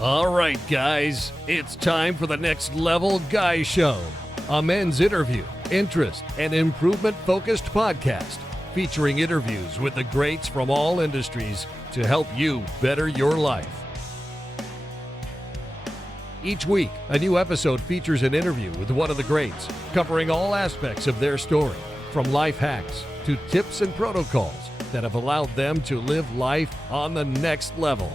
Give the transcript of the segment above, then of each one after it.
All right, guys, it's time for the Next Level Guy Show, a men's interview, interest, and improvement-focused podcast featuring interviews with the greats from all industries to help you better your life. Each week, a new episode features an interview with one of the greats, covering all aspects of their story, from life hacks to tips and protocols that have allowed them to live life on the next level.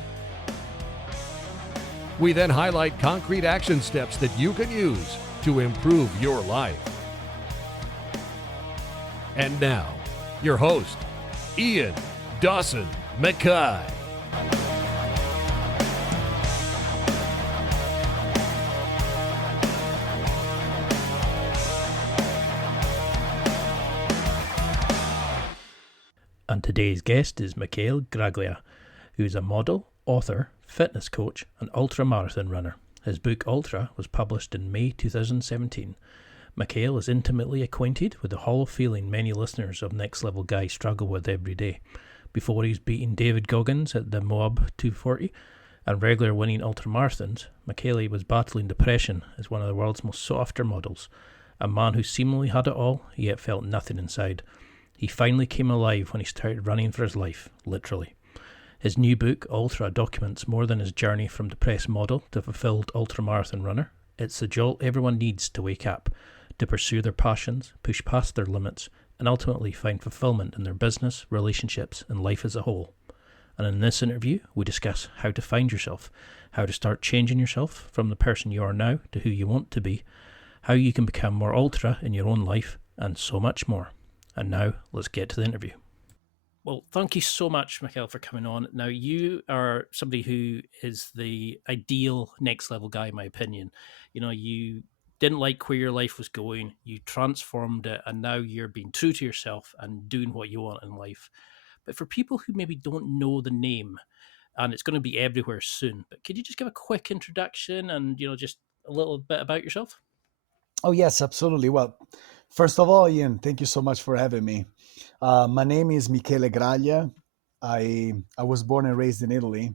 We then highlight concrete action steps that you can use to improve your life. And now, your host, Ian Dawson McKay. And today's guest is Michele Graglia, who is a model, author, fitness coach, and ultramarathon runner. His book Ultra was published in May 2017. Michele is intimately acquainted with the hollow feeling many listeners of Next Level Guy struggle with every day. Before he's beating David Goggins at the Moab 240 and regular winning ultramarathons, Michele was battling depression as one of the world's most sought after models. A man who seemingly had it all, yet felt nothing inside. He finally came alive when he started running for his life, literally. His new book, Ultra, documents more than his journey from depressed model to fulfilled ultramarathon runner. It's the jolt everyone needs to wake up, to pursue their passions, push past their limits, and ultimately find fulfillment in their business, relationships, and life as a whole. And in this interview, we discuss how to find yourself, how to start changing yourself from the person you are now to who you want to be, how you can become more ultra in your own life, and so much more. And now, let's get to the interview. Well, thank you so much, Michele, for coming on. Now, you are somebody who is the ideal next level guy, in my opinion. You know, you didn't like where your life was going, you transformed it, and now you're being true to yourself and doing what you want in life. But for people who maybe don't know the name, and it's going to be everywhere soon, but could you just give a quick introduction and, just a little bit about yourself? Oh, yes, absolutely. Well, first of all, Ian, thank you so much for having me. My name is Michele Graglia. I was born and raised in Italy,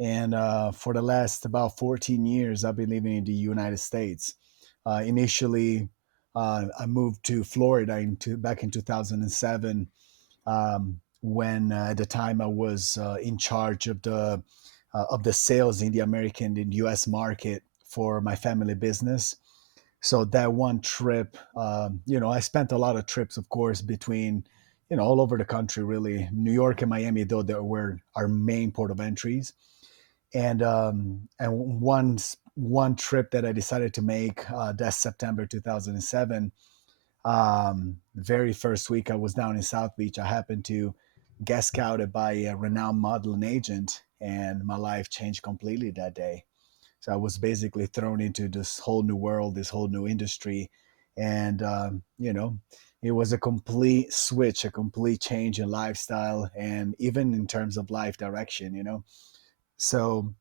and for the last about 14 years, I've been living in the United States. Initially, I moved to Florida back in 2007, when at the time I was in charge of the sales in the U.S. market for my family business. So that one trip, I spent a lot of trips, of course, between, all over the country, really. New York and Miami, though, that were our main port of entries. And one trip that I decided to make, that September 2007, very first week I was down in South Beach, I happened to get scouted by a renowned modeling agent, and my life changed completely that day. So I was basically thrown into this whole new world, this whole new industry. And, it was a complete switch, a complete change in lifestyle, and even in terms of life direction. So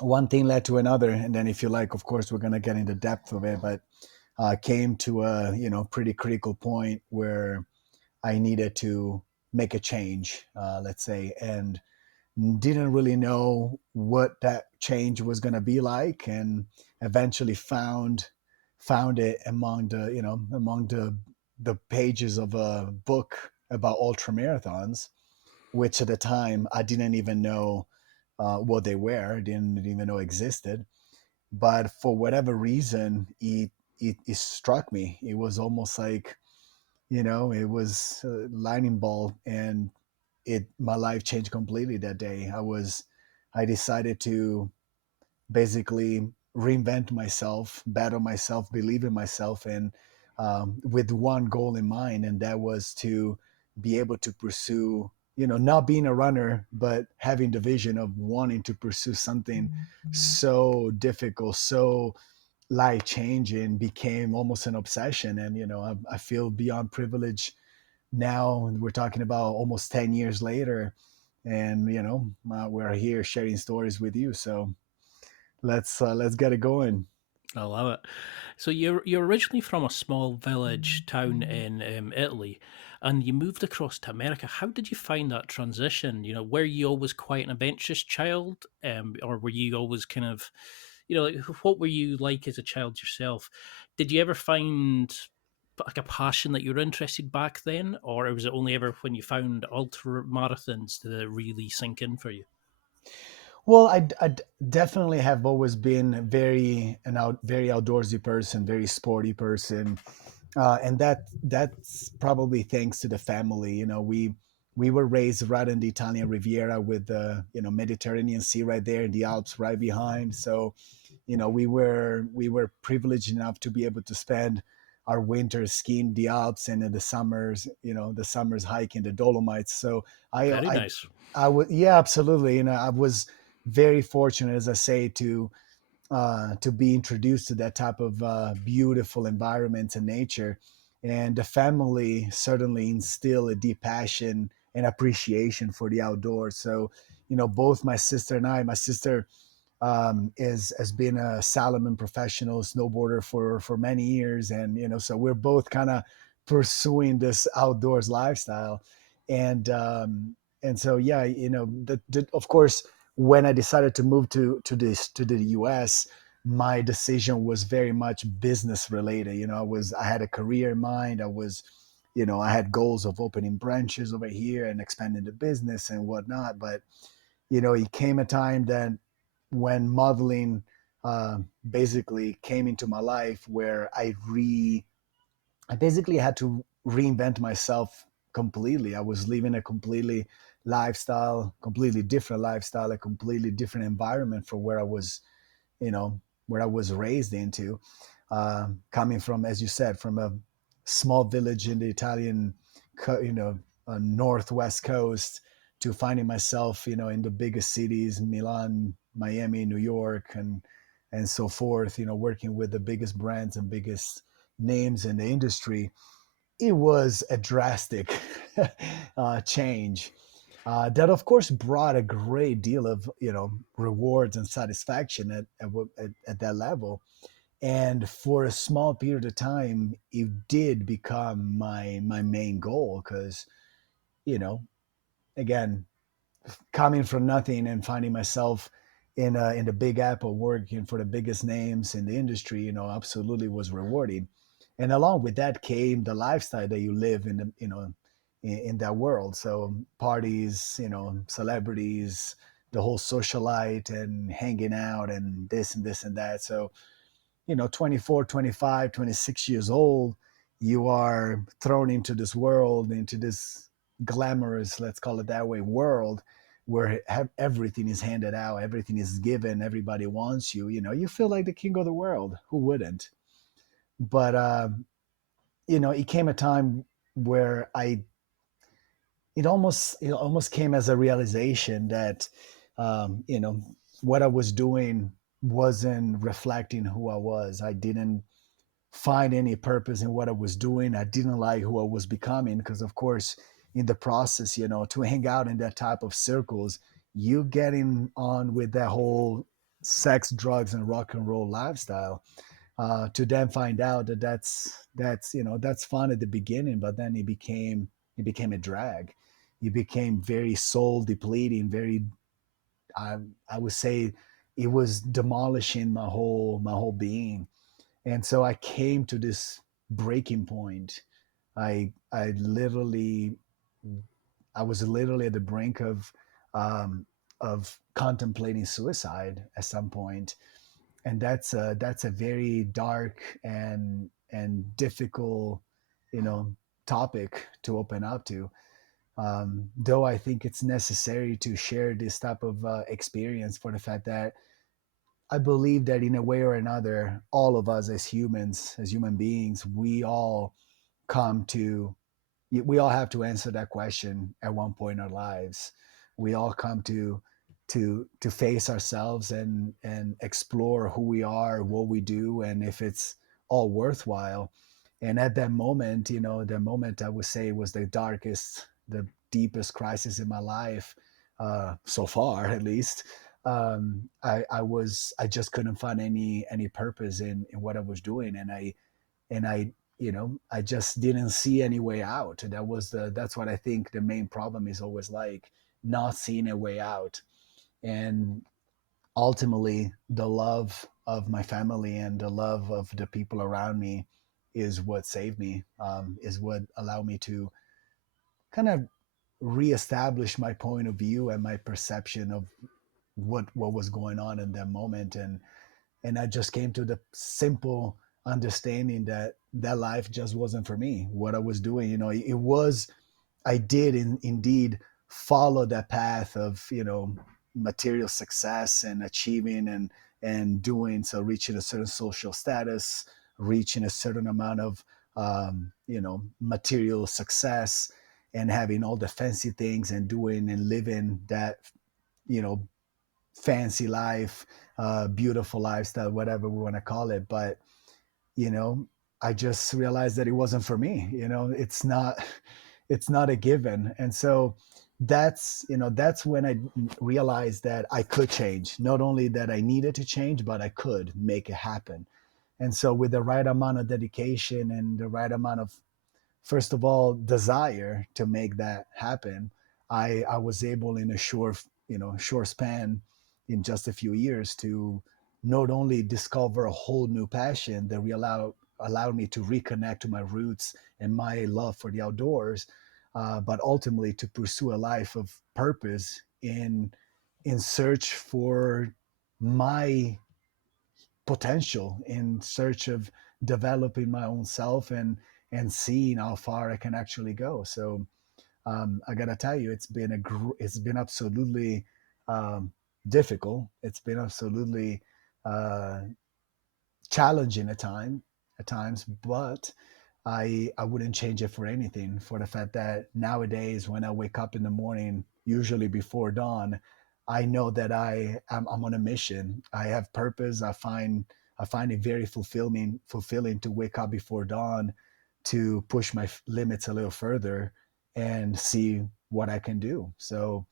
one thing led to another. And then if you like, of course, we're going to get into depth of it, but came to a, pretty critical point where I needed to make a change, let's say, and didn't really know what that change was going to be like, and eventually found it among the pages of a book about ultra marathons, which at the time I didn't even know what they were, didn't even know existed. But for whatever reason, it struck me. It was almost like, it was a lightning bolt, and my life changed completely that day. I decided to basically reinvent myself, battle myself, believe in myself, and with one goal in mind, and that was to be able to pursue, not being a runner, but having the vision of wanting to pursue something so difficult, so life changing, became almost an obsession. And I feel beyond privileged now. We're talking about almost 10 years later, and we're here sharing stories with you. So let's get it going. I love it. So you're originally from a small village town in Italy, and you moved across to America. How did you find that transition? You know, were you always quite an adventurous child, or were you always kind of, like, what were you like as a child yourself? Did you ever find like a passion that you were interested back then, or was it only ever when you found ultra marathons did it really sink in for you? Well, definitely have always been very outdoorsy person, very sporty person, and that's probably thanks to the family. You know, we were raised right in the Italian Riviera with the Mediterranean Sea right there and the Alps right behind. So we were privileged enough to be able to spend our winters skiing the Alps and in the summers, the summers hiking the Dolomites. So I Very I nice. I would, yeah, absolutely. I was very fortunate, as I say, to be introduced to that type of beautiful environment and nature. And the family certainly instill a deep passion and appreciation for the outdoors. So, both my sister and my sister is has been a Salomon professional snowboarder for many years, and so we're both kind of pursuing this outdoors lifestyle, and so yeah, of course, when I decided to move to the U.S., my decision was very much business related. I had a career in mind. I had goals of opening branches over here and expanding the business and whatnot, but it came a time that when modeling basically came into my life where I basically had to reinvent myself completely. I was living a completely different lifestyle, a completely different environment from you know, where I was raised into, coming from, as you said, from a small village in the Italian, northwest coast, to finding myself, in the biggest cities, Milan, Miami, New York, and so forth. Working with the biggest brands and biggest names in the industry. It was a drastic change. That of course brought a great deal of rewards and satisfaction at that level, and for a small period of time it did become my main goal, because you know again, coming from nothing and finding myself in the Big Apple working for the biggest names in the industry, absolutely was rewarding. And along with that came the lifestyle that you live in the in that world. So parties, celebrities, the whole socialite and hanging out and this and this and that. So 24, 25, 26 years old, you are thrown into this world, into this glamorous, let's call it that way, world where everything is handed out, everything is given, everybody wants you. You feel like the king of the world. Who wouldn't? But it came a time where it almost came as a realization that what I was doing wasn't reflecting who I was. I didn't find any purpose in what I was doing. I didn't like who I was becoming, because, of course, in the process, to hang out in that type of circles, you getting on with that whole sex, drugs, and rock and roll lifestyle. To then find out that that's fun at the beginning, but then it became a drag. It became very soul depleting. Very, I, I would say, it was demolishing my whole being. And so I came to this breaking point. I i literally i was literally at the brink um of contemplating suicide at some point. And that's a very dark and difficult you know topic to open up to. Though I think it's necessary to share this type of experience, for the fact that I believe that in a way or another, all of us as humans, as human beings, come to we all have to answer that question at one point in our lives. We all come to face ourselves and explore who we are, what we do, and if it's all worthwhile. And at that moment, the moment I would say was the darkest, the deepest crisis in my life, so far at least. I just couldn't find any purpose in what I was doing, and I I just didn't see any way out. That's what I think the main problem is always, like, not seeing a way out. And ultimately, the love of my family and the love of the people around me is what saved me, is what allowed me to kind of reestablish my point of view and my perception of what was going on in that moment. And I just came to the simple understanding that that life just wasn't for me. What I was doing, it was, I did indeed follow that path of, material success and achieving and doing so, reaching a certain social status, reaching a certain amount of material success, and having all the fancy things and doing and living that, you know fancy life, beautiful lifestyle, whatever we want to call it. But you know, I just realized that it wasn't for me. It's not a given. And so that's when I realized that I could change. Not only that I needed to change, but I could make it happen. And so with the right amount of dedication and the right amount of, first of all, desire to make that happen, I was able in a short span, in just a few years, to not only discover a whole new passion that allowed me to reconnect to my roots and my love for the outdoors, but ultimately to pursue a life of purpose in search for my potential, in search of developing my own self and seeing how far I can actually go. So I gotta tell you, it's been absolutely difficult. It's been absolutely uh, challenging at times, but I wouldn't change it for anything. For the fact that nowadays, when I wake up in the morning, usually before dawn, I know that I'm on a mission. I have purpose. I find it very fulfilling to wake up before dawn, to push my limits a little further and see what I can do. So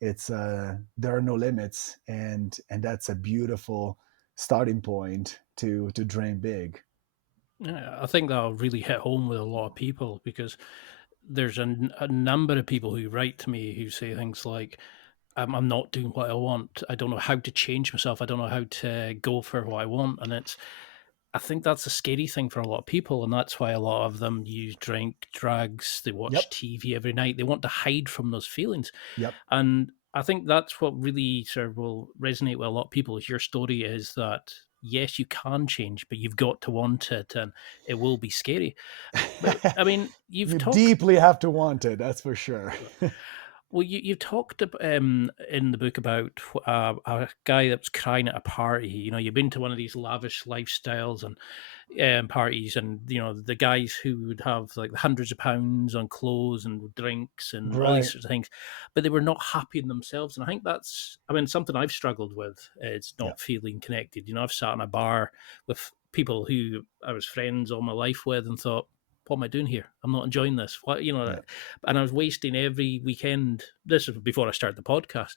it's there are no limits, and that's a beautiful starting point to dream big. Yeah, I think that'll really hit home with a lot of people because there's a number of people who write to me who say things like, I'm not doing what I want. I don't know how to change myself. I don't know how to go for what I want. And I think that's a scary thing for a lot of people. And that's why a lot of them use drink, drugs, they watch Yep. TV every night. They want to hide from those feelings. Yep. And I think that's what really sort of will resonate with a lot of people. Is your story is that yes, you can change, but you've got to want it, and it will be scary. But I mean, you've You talked. deeply have to want it, that's for sure. Well, you talked in the book about a guy that was crying at a party. You know, you've been to one of these lavish lifestyles and parties, and you know the guys who would have like hundreds of pounds on clothes and drinks and all these Right. sorts of things, but they were not happy in themselves. And I think that's, I mean, something I've struggled with is Yeah. not feeling connected. You know, I've sat in a bar with people who I was friends all my life with and thought, what am I doing here? I'm not enjoying this. What, you know, Yeah. and I was wasting every weekend. This is before I started the podcast.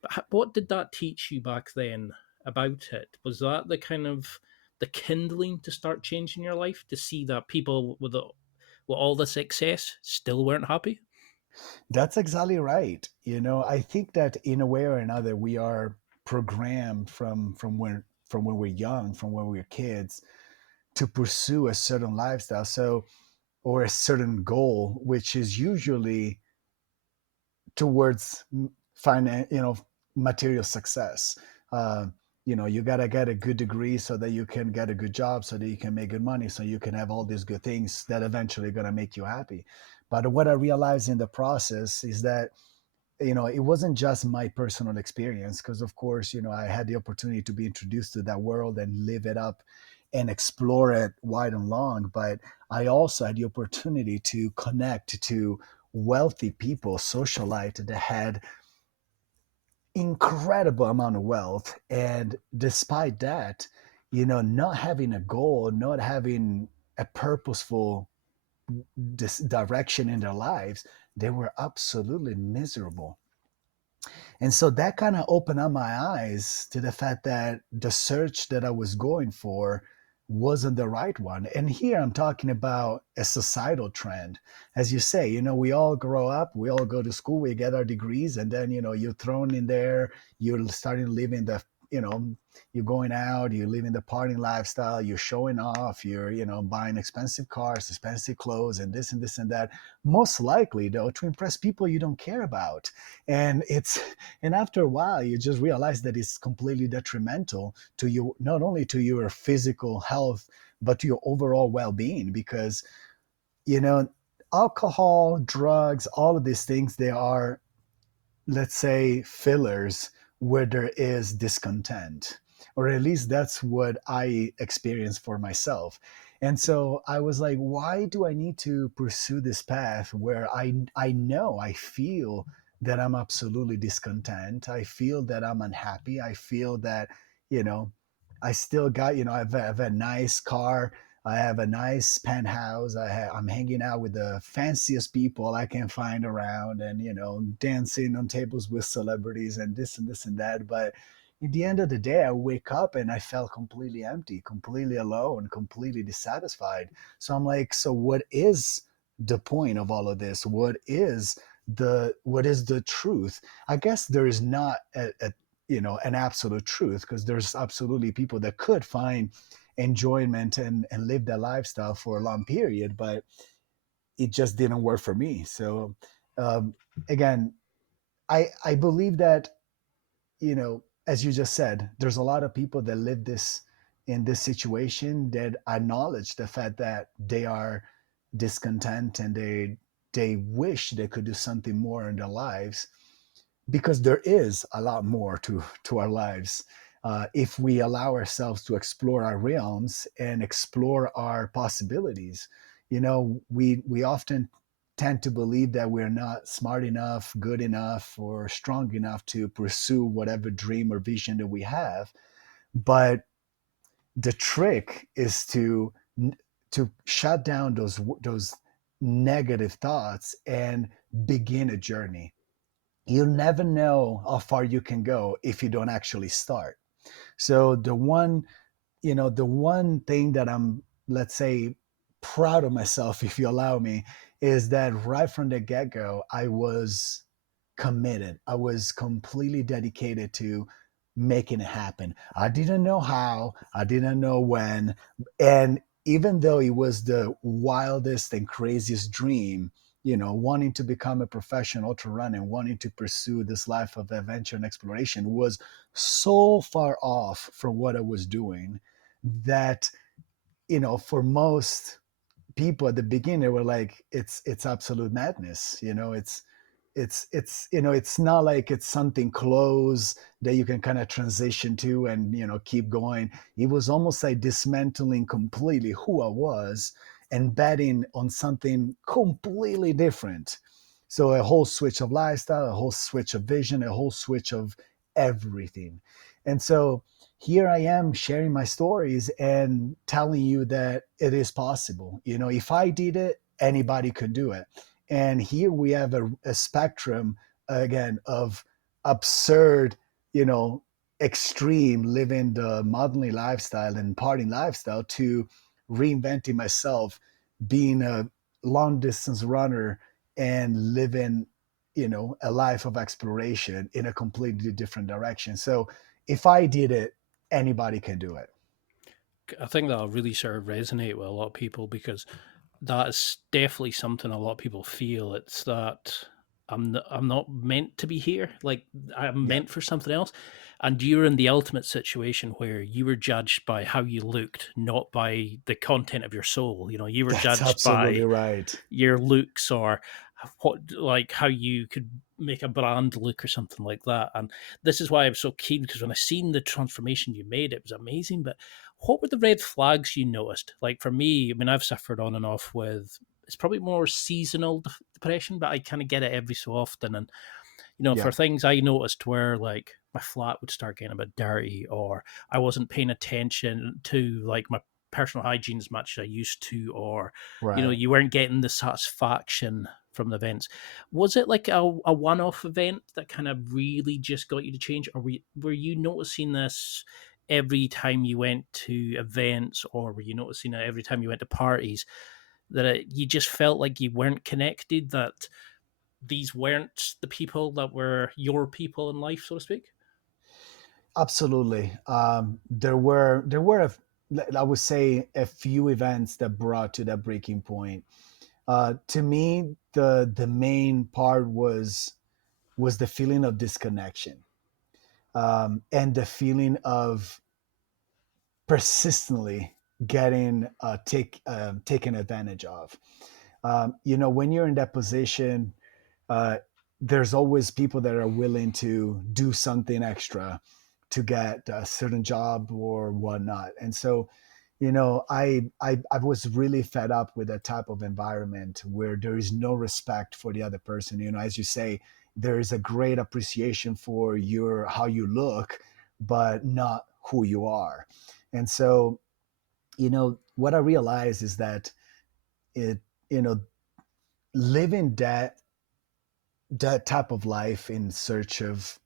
But what did that teach you back then about it? Was that the kind of the kindling to start changing your life, to see that people with all the success still weren't happy? That's exactly right. I think that in a way or another, we are programmed from when we're young, from when we're kids, to pursue a certain lifestyle, so, or a certain goal, which is usually towards material success. uh, you got to get a good degree so that you can get a good job, so that you can make good money, so you can have all these good things that eventually going to make you happy. But what I realized in the process is that it wasn't just my personal experience, because of course I had the opportunity to be introduced to that world and live it up and explore it wide and long. But I also had the opportunity to connect to wealthy people, socialite, that had incredible amount of wealth, and despite that, not having a goal, not having a purposeful direction in their lives, they were absolutely miserable. And so that kind of opened up my eyes to the fact that the search that I was going for wasn't the right one. And here I'm talking about a societal trend. As you say, we all grow up, we all go to school, we get our degrees, and then, you're thrown in there, you're starting living the, you know, you're going out, you're living the partying lifestyle, you're showing off, you're, buying expensive cars, expensive clothes, and this and this and that. Most likely, though, to impress people you don't care about. And and after a while, you just realize that it's completely detrimental to you, not only to your physical health, but to your overall well-being. Because, you know, alcohol, drugs, all of these things, they are, let's say, fillers where there is discontent, or at least that's what I experienced for myself. And so I was like, why do I need to pursue this path where I know, I feel that I'm absolutely discontent, I feel that I'm unhappy, I feel that, you know I still got, I have a nice car, I have a nice penthouse. I'm hanging out with the fanciest people I can find around, and dancing on tables with celebrities, and this and this and that. But at the end of the day, I wake up and I felt completely empty, completely alone, completely dissatisfied. So I'm like, so what is the point of all of this? What is the truth? I guess there is not an absolute truth, because there's absolutely people that could find enjoyment and live that lifestyle for a long period, but it just didn't work for me. So um, again, I believe that, as you just said, there's a lot of people that live this in this situation that acknowledge the fact that they are discontent, and they wish they could do something more in their lives, because there is a lot more to our lives, if we allow ourselves to explore our realms and explore our possibilities. We often tend to believe that we're not smart enough, good enough, or strong enough to pursue whatever dream or vision that we have. But the trick is to shut down those negative thoughts and begin a journey. You'll never know how far you can go if you don't actually start. So the one thing that I'm, let's say, proud of myself, if you allow me, is that right from the get-go, I was committed. I was completely dedicated to making it happen. I didn't know how, I didn't know when. And even though it was the wildest and craziest dream, wanting to become a professional ultra runner and wanting to pursue this life of adventure and exploration was so far off from what I was doing that, for most people at the beginning, they were like, it's absolute madness. It's not like it's something close that you can kind of transition to and keep going. It was almost like dismantling completely who I was and betting on something completely different. So a whole switch of lifestyle, a whole switch of vision, a whole switch of everything. And so here I am sharing my stories and telling you that it is possible. If I did it, anybody could do it. And here we have a spectrum, again, of absurd, extreme living the modeling lifestyle and partying lifestyle, to reinventing myself, being a long distance runner and living, a life of exploration in a completely different direction. So if I did it, anybody can do it. I think that'll really sort of resonate with a lot of people, because that's definitely something a lot of people feel. It's that I'm not meant to be here. Like, I'm Yeah, meant for something else. And you're in the ultimate situation where you were judged by how you looked, not by the content of your soul. You were that's judged absolutely by right. your looks, or what, like how you could make a brand look or something like that. And this is why I was so keen, because when I seen the transformation you made, it was amazing. But what were the red flags you noticed? Like, for me, I mean, I've suffered on and off with, it's probably more seasonal depression, but I kind of get it every so often. And Yeah, for things I noticed where, like, my flat would start getting a bit dirty, or I wasn't paying attention to, like, my personal hygiene as much as I used to, or right. you weren't getting the satisfaction from the events. Was it like a one-off event that kind of really just got you to change, or were you noticing this every time you went to events, or were you noticing it every time you went to parties, that you just felt like you weren't connected, that these weren't the people that were your people in life, so to speak? Absolutely. I would say, a few events that brought to that breaking point. To me, the main part was the feeling of disconnection, and the feeling of persistently getting taken advantage of. When you're in that position, uh, there's always people that are willing to do something extra to get a certain job or whatnot. And so, I was really fed up with that type of environment where there is no respect for the other person. As you say, there is a great appreciation for how you look, but not who you are. And so, what I realized is that it, you know, living that type of life in search of,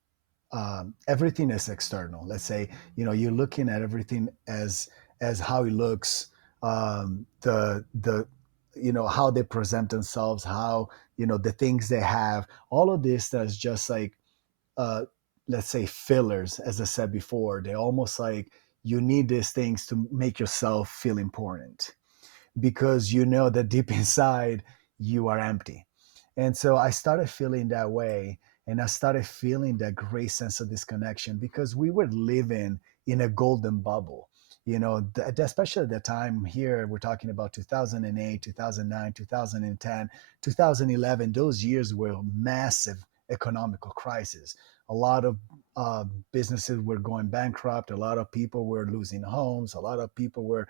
everything is external. Let's say, you're looking at everything as how it looks, the how they present themselves, how, the things they have, all of this that's just like, uh, let's say, fillers. As I said before, they're almost like you need these things to make yourself feel important, because you know that deep inside you are empty. And so I started feeling that way. And I started feeling that great sense of disconnection, because we were living in a golden bubble. Especially at the time here, we're talking about 2008, 2009, 2010, 2011. Those years were massive economical crisis. A lot of businesses were going bankrupt. A lot of people were losing homes. A lot of people were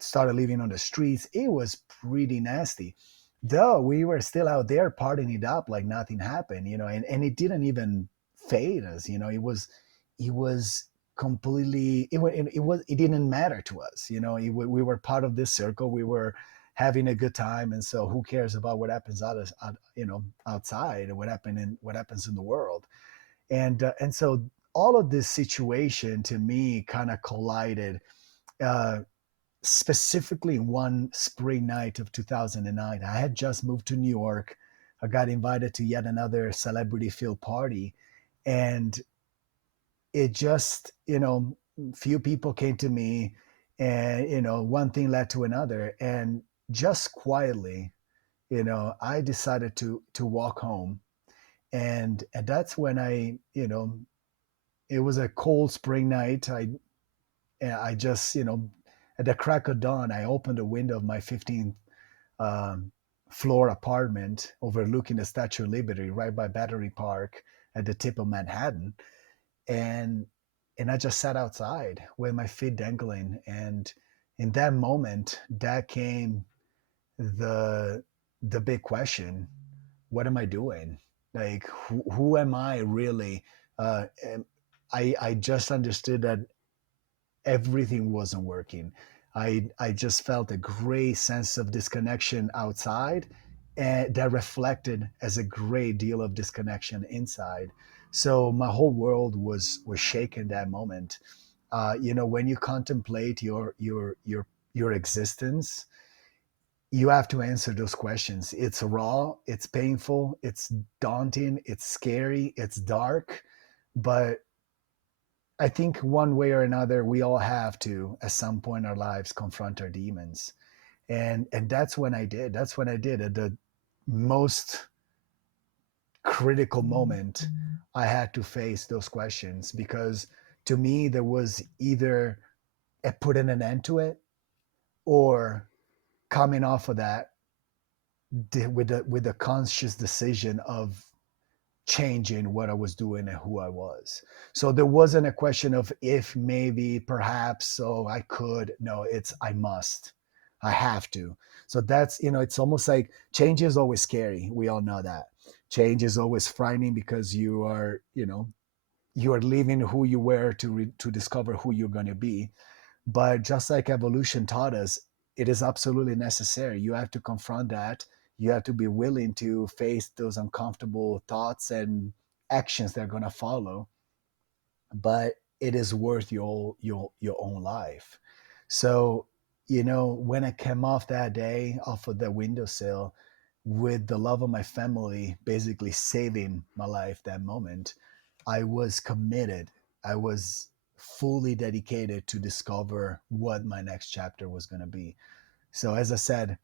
started living on the streets. It was pretty nasty, though we were still out there partying it up like nothing happened, and it didn't even fade us. It was completely, it didn't matter to us. We were part of this circle. We were having a good time, and so who cares about what happens outside, and what happens in the world. And so all of this situation to me kind of collided, uh, specifically one spring night of 2009. I had just moved to New York. I got invited to yet another celebrity field party. And it just, few people came to me, and, one thing led to another. And just quietly, I decided to walk home. And that's when it was a cold spring night. I just, at the crack of dawn, I opened the window of my 15th um, floor apartment overlooking the Statue of Liberty right by Battery Park at the tip of Manhattan. And I just sat outside with my feet dangling. And in that moment, that came the big question: what am I doing? Like, who am I really? And I just understood that everything wasn't working. I just felt a great sense of disconnection outside, and that reflected as a great deal of disconnection inside. So my whole world was shaken that moment. When you contemplate your existence, you have to answer those questions. It's raw, it's painful, it's daunting, it's scary, it's dark, but I think one way or another, we all have to, at some point in our lives, confront our demons. And that's when I did. That's when I did. At the most critical moment, I had to face those questions, because to me, there was either putting an end to it, or coming off of that with a conscious decision of changing what I was doing and who I was. So there wasn't a question of if, maybe, perhaps, so I could. No, it's I must. I have to. So that's, it's almost like change is always scary. We all know that. Change is always frightening, because you are leaving who you were to discover who you're going to be. But just like evolution taught us, it is absolutely necessary. You have to confront that. You have to be willing to face those uncomfortable thoughts and actions that are going to follow, but it is worth your own life. So, when I came off that day off of the windowsill with the love of my family basically saving my life that moment, I was committed. I was fully dedicated to discover what my next chapter was going to be. So as I said,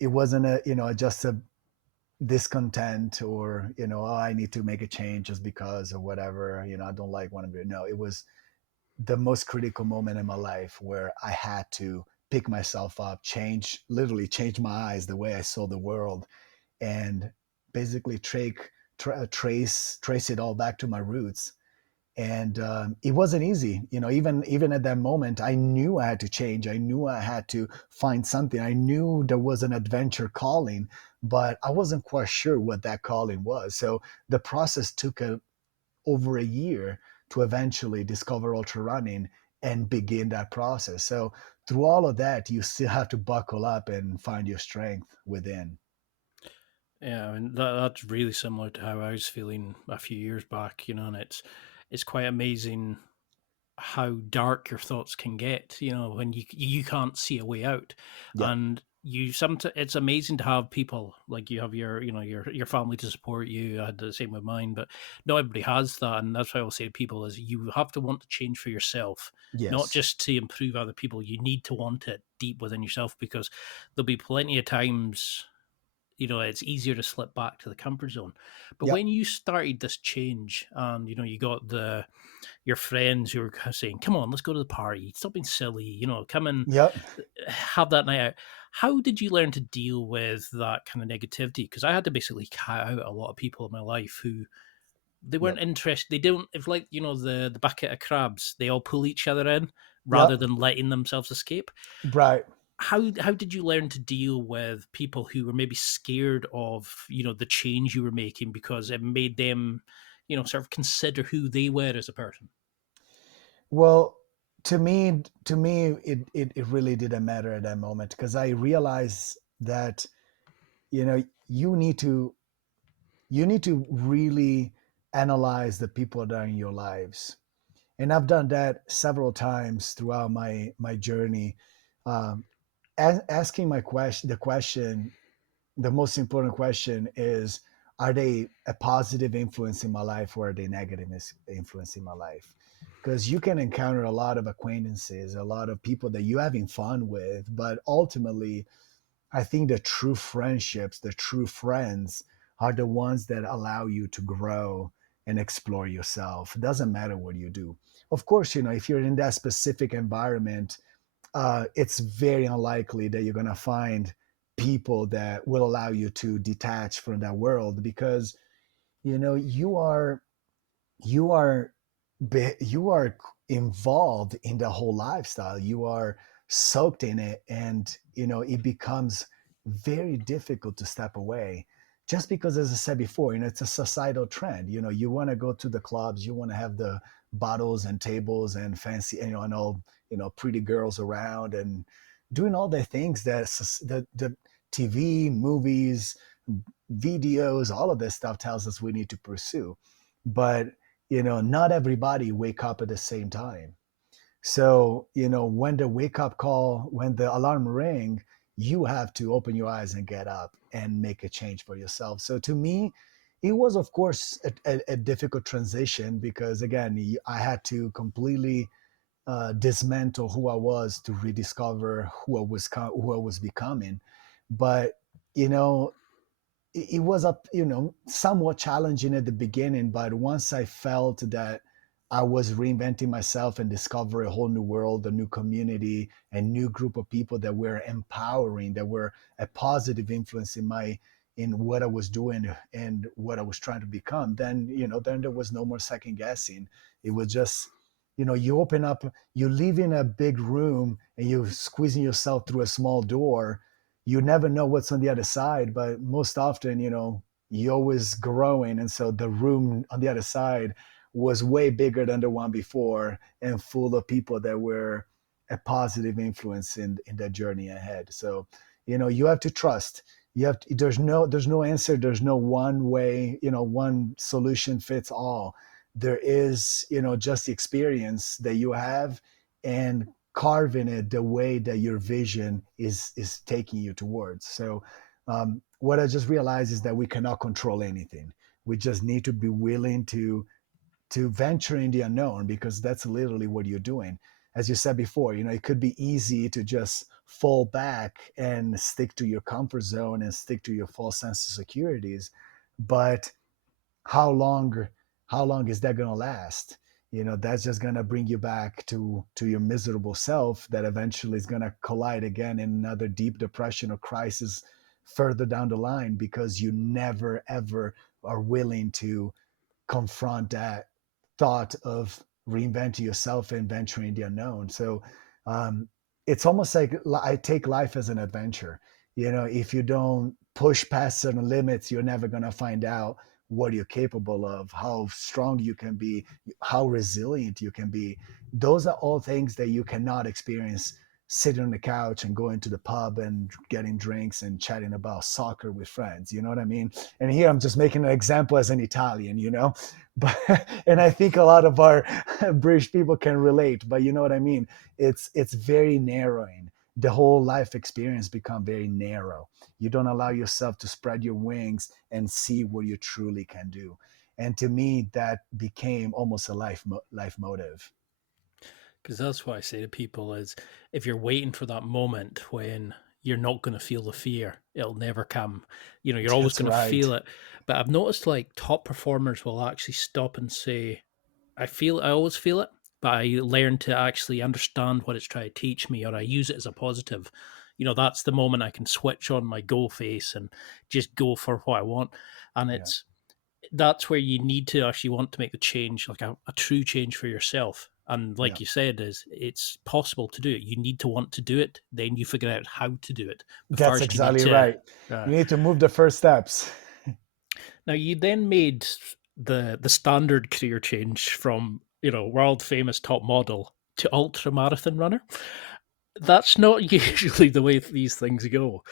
it wasn't just a discontent, or oh, I need to make a change just because or whatever, I don't like what I'm doing. No, it was the most critical moment in my life where I had to pick myself up, literally change my eyes, the way I saw the world, and basically trace it all back to my roots. And it wasn't easy, even at that moment. I knew I had to change. I knew I had to find something. I knew there was an adventure calling, but I wasn't quite sure what that calling was. So the process took over a year to eventually discover ultra running and begin that process. So through all of that, you still have to buckle up and find your strength within. Yeah, I mean that's really similar to how I was feeling a few years back, and it's quite amazing how dark your thoughts can get, when you can't see a way out. Yeah. And it's amazing to have people like you have your family to support you. I had the same with mine, but not everybody has that. And that's why I'll say to people is you have to want to change for yourself, not Yes. just to improve other people. You need to want it deep within yourself, because there'll be plenty of times it's easier to slip back to the comfort zone. But Yep. when you started this change and you got your friends who were saying, come on, let's go to the party, stop being silly, come and Yep. have that night out, how did you learn to deal with that kind of negativity? Because I had to basically cut out a lot of people in my life who they weren't Yep. interested. They don't, if like the bucket of crabs, they all pull each other in rather Yep. than letting themselves escape. Right. How did you learn to deal with people who were maybe scared of the change you were making, because it made them sort of consider who they were as a person? Well, to me, it really didn't matter at that moment, because I realized that you know you need to really analyze the people that are in your lives. And I've done that several times throughout my journey. um, Asking the most important question is, are they a positive influence in my life, or are they negative influence in my life? Because you can encounter a lot of acquaintances, a lot of people that you're having fun with, but ultimately I think the true friendships, the true friends, are the ones that allow you to grow and explore yourself. It doesn't matter what you do. Of course, if you're in that specific environment, it's very unlikely that you're going to find people that will allow you to detach from that world, because you are you are involved in the whole lifestyle. You are soaked in it, and it becomes very difficult to step away, just because, as I said before, it's a societal trend. You want to go to the clubs, you want to have the bottles and tables and fancy, and all, pretty girls around and doing all the things that the TV, movies, videos, all of this stuff tells us we need to pursue. But not everybody wake up at the same time. So when the wake up call, when the alarm ring, you have to open your eyes and get up and make a change for yourself. So to me, it was, of course, a difficult transition, because again, I had to completely dismantle who I was to rediscover who I was becoming. But you know it was somewhat challenging at the beginning, but once I felt that I was reinventing myself and discover a whole new world, a new community, a new group of people that were empowering, that were a positive influence in what I was doing and what I was trying to become, then there was no more second guessing. It was just, you open up, you live in a big room and you're squeezing yourself through a small door. You never know what's on the other side, but most often, you're always growing. And so the room on the other side was way bigger than the one before, and full of people that were a positive influence in that journey ahead. So, you have to trust. there's no answer. There's no one way, one solution fits all. There is, just the experience that you have, and carving it the way that your vision is taking you towards. So what I just realized is that we cannot control anything. We just need to be willing to venture in the unknown, because that's literally what you're doing. As you said before, it could be easy to just fall back and stick to your comfort zone and stick to your false sense of securities. But how long is that going to last? That's just going to bring you back to your miserable self, that eventually is going to collide again in another deep depression or crisis further down the line, because you never ever are willing to confront that thought of reinventing yourself and venturing the unknown. So um, it's almost like I take life as an adventure. If you don't push past certain limits, you're never going to find out what you're capable of, how strong you can be, how resilient you can be. Those are all things that you cannot experience sitting on the couch and going to the pub and getting drinks and chatting about soccer with friends. You know what I mean? And here I'm just making an example as an Italian. But and I think a lot of our British people can relate, but you know what I mean? It's very narrowing. The whole life experience become very narrow. You don't allow yourself to spread your wings and see what you truly can do. And to me, that became almost a life motive. Because that's what I say to people is, if you're waiting for that moment when you're not going to feel the fear, it'll never come. You're always That's going to feel right. it. But I've noticed like top performers will actually stop and say, I always feel it, but I learn to actually understand what it's trying to teach me, or I use it as a positive. That's the moment I can switch on my go face and just go for what I want. And Yeah. that's where you need to actually want to make the change, like a true change for yourself. And Yeah. like you said, is it's possible to do it. You need to want to do it, then you figure out how to do it. But That's first, you need exactly to. right. You need to move the first steps. Now, you then made the standard career change from world famous top model to ultra marathon runner. That's not usually the way these things go.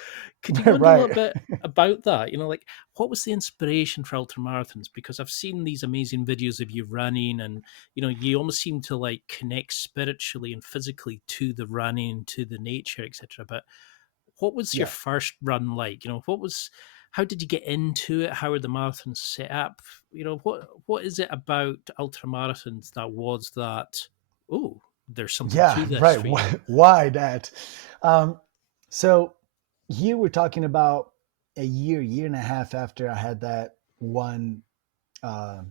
Could you go into a little Right. bit about that? Like, what was the inspiration for ultramarathons? Because I've seen these amazing videos of you running, and you almost seem to like connect spiritually and physically to the running, to the nature, etc. But what was your Yeah. first run like? How did you get into it? How are the marathons set up? What is it about ultramarathons that was that? Oh, there's something Yeah. to this Right. for you. Why that? Um, so here we're talking about a year and a half after I had that one, uh,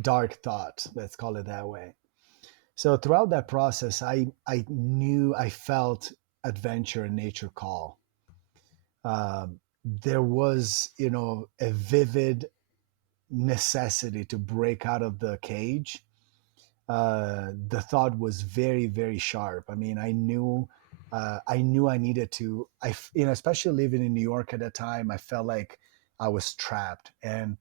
dark thought. Let's call it that way. So throughout that process, I knew I felt adventure and nature call. There was, a vivid necessity to break out of the cage. The thought was very, very sharp. I mean, I knew I needed to. Especially living in New York at that time, I felt like I was trapped, and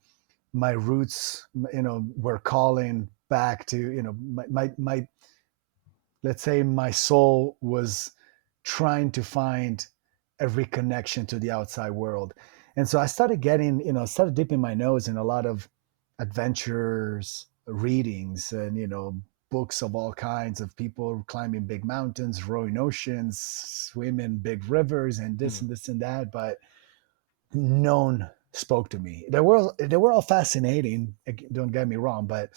my roots, were calling back to, my let's say my soul was trying to find a reconnection to the outside world. And so I started getting, started dipping my nose in a lot of adventures, readings, and, books of all kinds of people climbing big mountains, rowing oceans, swimming big rivers, and this Hmm. and this and that. But none spoke to me. They were all fascinating. Don't get me wrong, but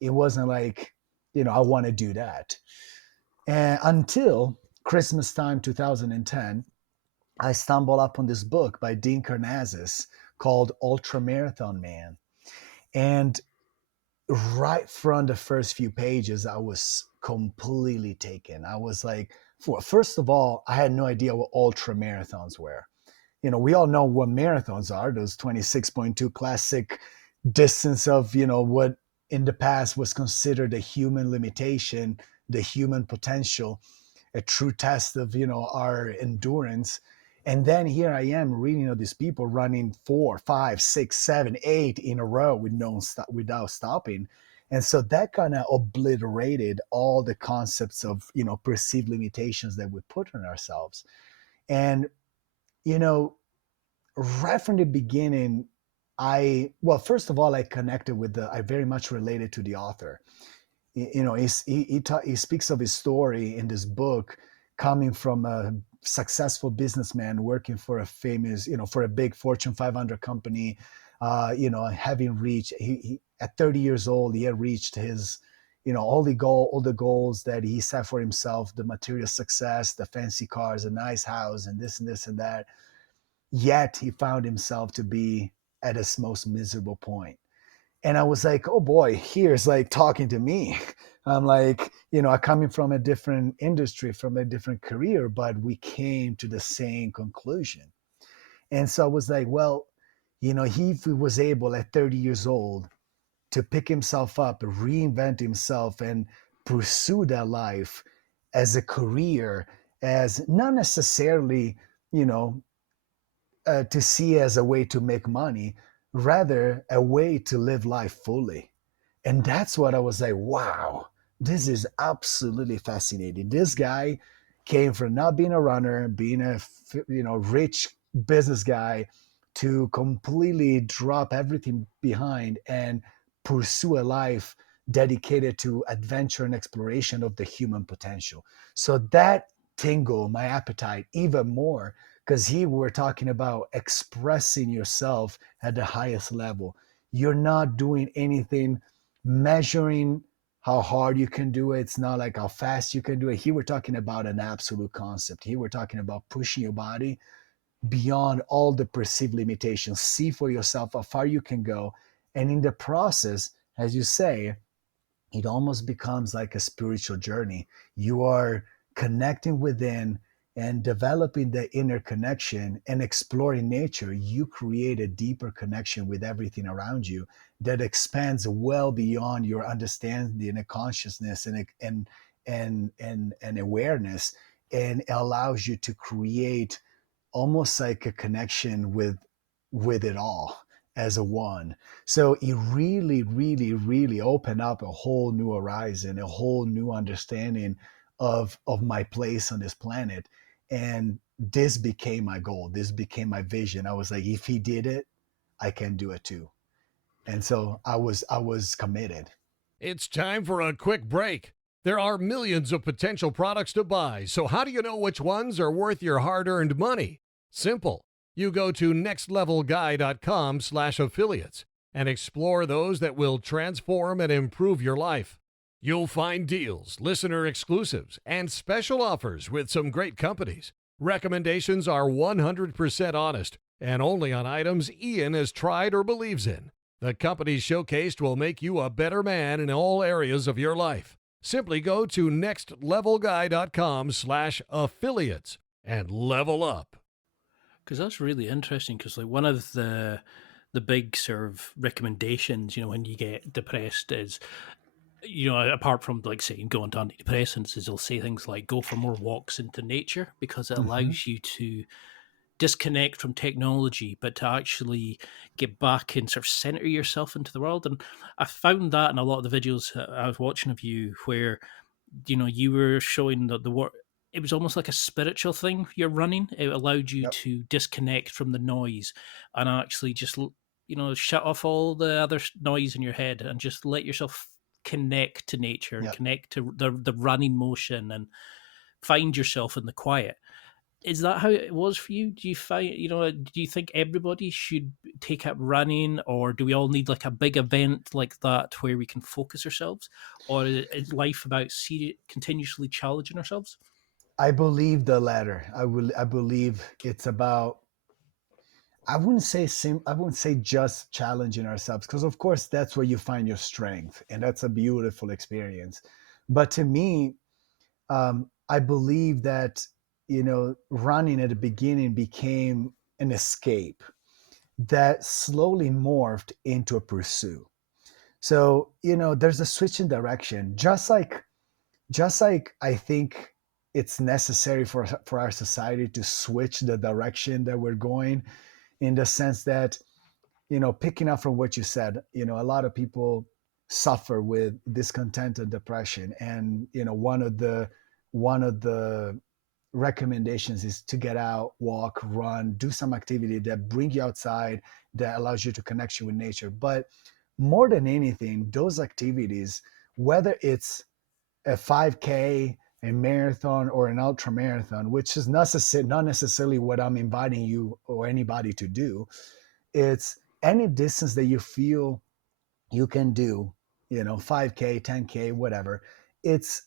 it wasn't like, I want to do that. And until Christmas time 2010, I stumbled upon this book by Dean Karnazes called Ultramarathon Man. And right from the first few pages, I was completely taken. I was like, first of all, I had no idea what ultra marathons were. We all know what marathons are, those 26.2 classic distance of, what in the past was considered a human limitation, the human potential, a true test of, our endurance. And then here I am reading of these people running 4, 5, 6, 7, 8 in a row without stopping. And so that kind of obliterated all the concepts of, perceived limitations that we put on ourselves. And, you know, right from the beginning, first of all, I connected with I very much related to the author. He speaks of his story in this book, coming from a successful businessman working for a famous, for a big Fortune 500 company, having reached, he at 30 years old, he had reached his, all the goals that he set for himself, the material success, the fancy cars, a nice house, and this and that. Yet he found himself to be at his most miserable point. And I was like, oh boy, here's like talking to me. I'm like, coming from a different industry, from a different career, but we came to the same conclusion. And so I was like, well, he was able at 30 years old to pick himself up, reinvent himself, and pursue that life as a career, as not necessarily, you know, to see as a way to make money, rather a way to live life fully. And that's what I was like, wow, this is absolutely fascinating. This guy came from not being a runner, being a rich business guy, to completely drop everything behind and pursue a life dedicated to adventure and exploration of the human potential. So that tingled my appetite even more, because here we're talking about expressing yourself at the highest level. You're not doing anything measuring how hard you can do it. It's not like how fast you can do it. Here we're talking about an absolute concept. Here we're talking about pushing your body beyond all the perceived limitations. See for yourself how far you can go. And in the process, as you say, it almost becomes like a spiritual journey. You are connecting within and developing the inner connection and exploring nature. You create a deeper connection with everything around you that expands well beyond your understanding and consciousness and awareness, and allows you to create almost like a connection with it all as a one. So it really, really, really opened up a whole new horizon, a whole new understanding of my place on this planet. And this became my goal. This became my vision. I was like, if he did it, I can do it too. And so I was committed. It's time for a quick break. There are millions of potential products to buy, so how do you know which ones are worth your hard-earned money? Simple. You go to nextlevelguy.com/affiliates and explore those that will transform and improve your life. You'll find deals, listener exclusives, and special offers with some great companies. Recommendations are 100% honest and only on items Ian has tried or believes in. The companies showcased will make you a better man in all areas of your life. Simply go to nextlevelguy.com/affiliates and level up. Because that's really interesting. Because like one of the big sort of recommendations, when you get depressed is, apart from like saying go on antidepressants, is they'll say things like go for more walks into nature, because it allows you to disconnect from technology, but to actually get back and sort of center yourself into the world. And I found that in a lot of the videos I was watching of you, where you were showing that the work, it was almost like a spiritual thing you're running. It allowed you Yep. to disconnect from the noise and actually just shut off all the other noise in your head and just let yourself connect to nature and Yep. connect to the running motion and find yourself in the quiet. Is that how it was for you? Do you find, do you think everybody should take up running, or do we all need like a big event like that where we can focus ourselves? Or is life about continuously challenging ourselves? I believe the latter. I believe it's about, I wouldn't say just challenging ourselves, because of course that's where you find your strength, and that's a beautiful experience. But to me, I believe that running at the beginning became an escape that slowly morphed into a pursuit. So there's a switch in direction, just like I think it's necessary for our society to switch the direction that we're going, in the sense that, picking up from what you said, a lot of people suffer with discontent and depression. And one of the recommendations is to get out, walk, run, do some activity that bring you outside, that allows you to connect you with nature. But more than anything, those activities, whether it's a 5K, a marathon, or an ultra marathon, which is not necessarily what I'm inviting you or anybody to do. It's any distance that you feel you can do, 5K, 10K, whatever. It's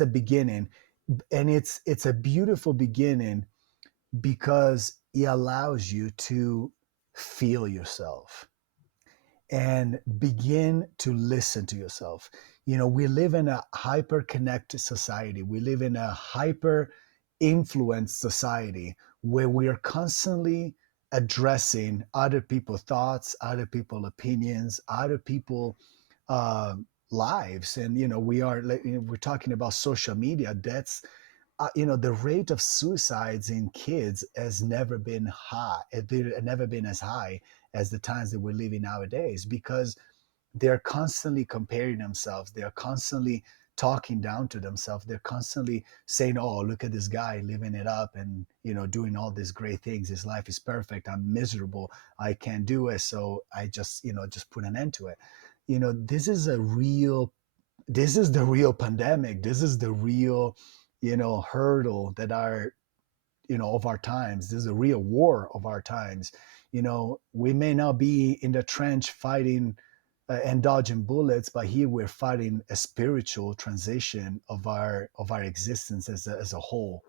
a beginning, and it's a beautiful beginning because it allows you to feel yourself and begin to listen to yourself. We live in a hyper connected society. We live in a hyper influenced society where we are constantly addressing other people's thoughts, other people's opinions, other people's uh, lives. And, we're talking about social media. That's the rate of suicides in kids has never been high. It's never been as high as the times that we're living nowadays, because they're constantly comparing themselves. They're constantly talking down to themselves. They're constantly saying, "Oh, look at this guy living it up and doing all these great things. His life is perfect. I'm miserable. I can't do it. So I just put an end to it." This is the real pandemic. This is the real hurdle that of our times. This is a real war of our times. We may not be in the trench fighting and dodging bullets, but here we're fighting a spiritual transition of our existence as a whole.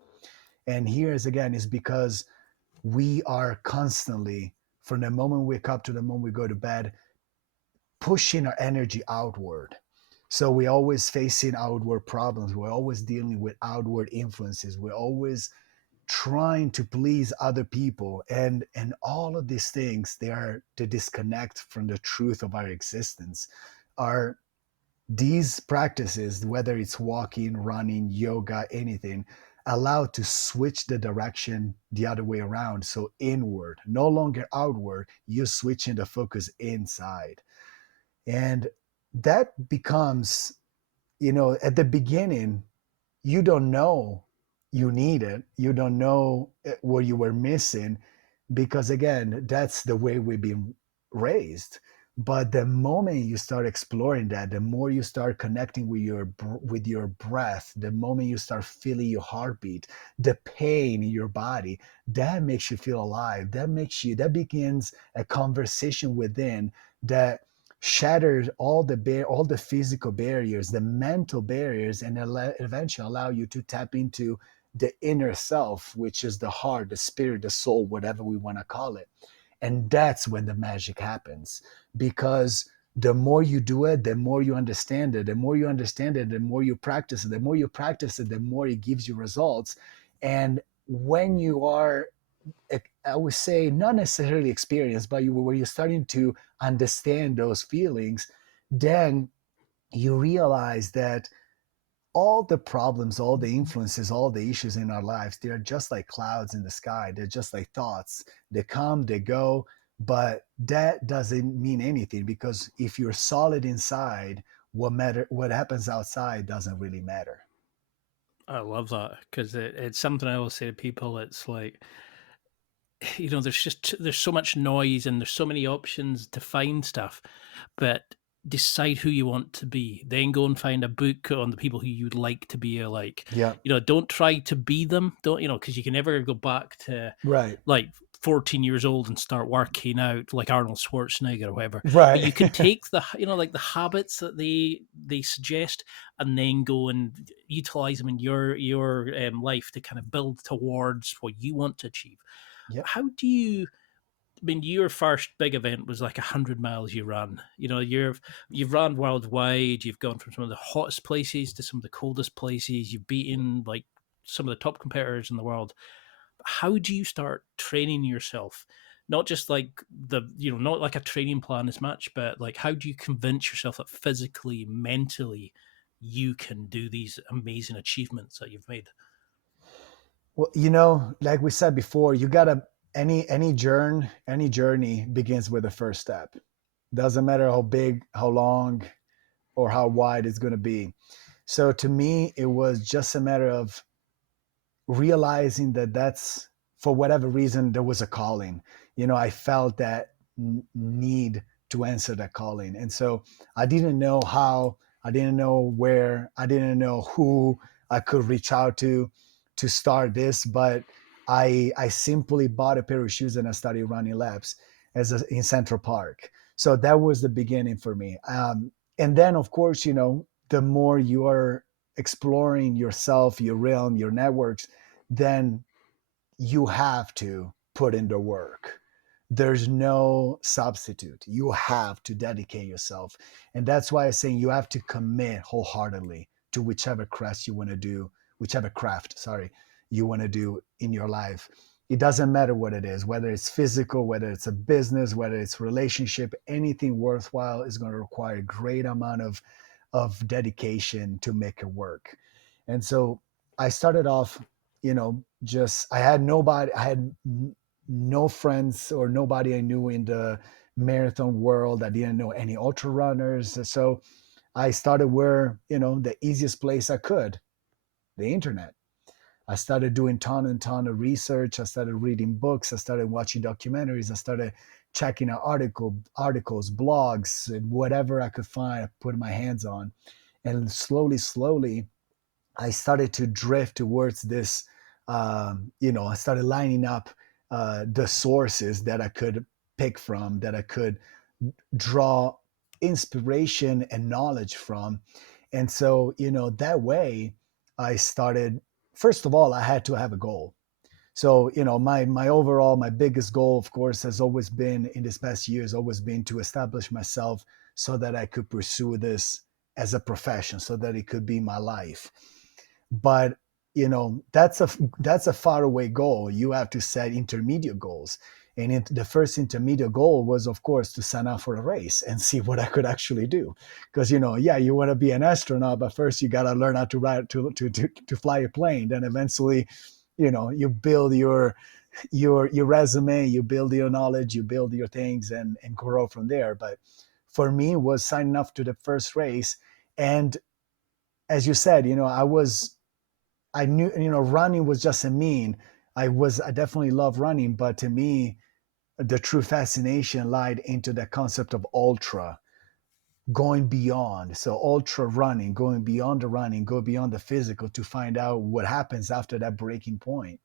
And here is again is because we are constantly, from the moment we wake up to the moment we go to bed, pushing our energy outward. So we're always facing outward problems. We're always dealing with outward influences. We're always trying to please other people, and all of these things, they are to disconnect from the truth of our existence. Are these practices, whether it's walking, running, yoga, anything, allow to switch the direction the other way around? So inward, no longer outward. You're switching the focus inside. And that becomes, at the beginning, you don't know you need it. You don't know what you were missing, because again, that's the way we've been raised. But the moment you start exploring that, the more you start connecting with your breath, the moment you start feeling your heartbeat, the pain in your body, that makes you feel alive. That begins a conversation within that shatters all the physical barriers, the mental barriers, and eventually allow you to tap into the inner self, which is the heart, the spirit, the soul, whatever we want to call it. And that's when the magic happens, because the more you do it, the more you understand it. The more you understand it, the more you practice it. The more you practice it, the more it gives you results. And when you are, I would say, not necessarily experienced, but where you're starting to understand those feelings, then you realize that all the problems, all the influences, all the issues in our lives, they're just like clouds in the sky. They're just like thoughts. They come, they go, but that doesn't mean anything, because if you're solid inside, what happens outside doesn't really matter. I love that because it's something I always say to people. It's like, there's so much noise and there's so many options to find stuff, but decide who you want to be. Then go and find a book on the people who you'd like to be like. Yeah. Don't try to be them. Don't because you can never go back to Right. like 14 years old and start working out like Arnold Schwarzenegger or whatever. Right. But you can take the like the habits that they suggest and then go and utilize them in your life to kind of build towards what you want to achieve. Yep. How do you? I mean, your first big event was like 100 miles you ran. You've run worldwide. You've gone from some of the hottest places to some of the coldest places. You've beaten like some of the top competitors in the world. How do you start training yourself? Not just like not like a training plan as much, but like how do you convince yourself that physically, mentally, you can do these amazing achievements that you've made? Well, like we said before, you gotta any journey begins with the first step. Doesn't matter how big, how long, or how wide it's gonna be. So to me, it was just a matter of realizing that that's, for whatever reason, there was a calling. I felt that need to answer that calling. And so I didn't know how, I didn't know where, I didn't know who I could reach out to start this, but I simply bought a pair of shoes and I started running laps in Central Park. So that was the beginning for me. And then, of course, the more you are exploring yourself, your realm, your networks, then you have to put in the work. There's no substitute. You have to dedicate yourself. And that's why I'm saying you have to commit wholeheartedly to whichever craft you want to do, you want to do in your life. It doesn't matter what it is, whether it's physical, whether it's a business, whether it's relationship, anything worthwhile is going to require a great amount of dedication to make it work. And so I started off, just I had no friends or nobody I knew in the marathon world. I didn't know any ultra runners. So I started where, the easiest place I could, the internet. I started doing ton and ton of research. I started reading books. I started watching documentaries. I started checking out articles, blogs, whatever I could find, I put my hands on. And slowly, I started to drift towards this. I started lining up the sources that I could pick from, that I could draw inspiration and knowledge from. And so, that way I started, first of all, I had to have a goal. So, my biggest goal, of course, has always been in this past year, has always been to establish myself so that I could pursue this as a profession, so that it could be my life. But that's a faraway goal. You have to set intermediate goals. And the first intermediate goal was, of course, to sign up for a race and see what I could actually do. Because, you want to be an astronaut, but first you got to learn how to ride, to fly a plane. Then eventually, you build your resume, you build your knowledge, you build your things and grow from there. But for me, it was signing up to the first race. And as you said, I knew, running was just a mean. I definitely love running, but to me, the true fascination lied into the concept of ultra, going beyond. So ultra running, going beyond the running, go beyond the physical to find out what happens after that breaking point,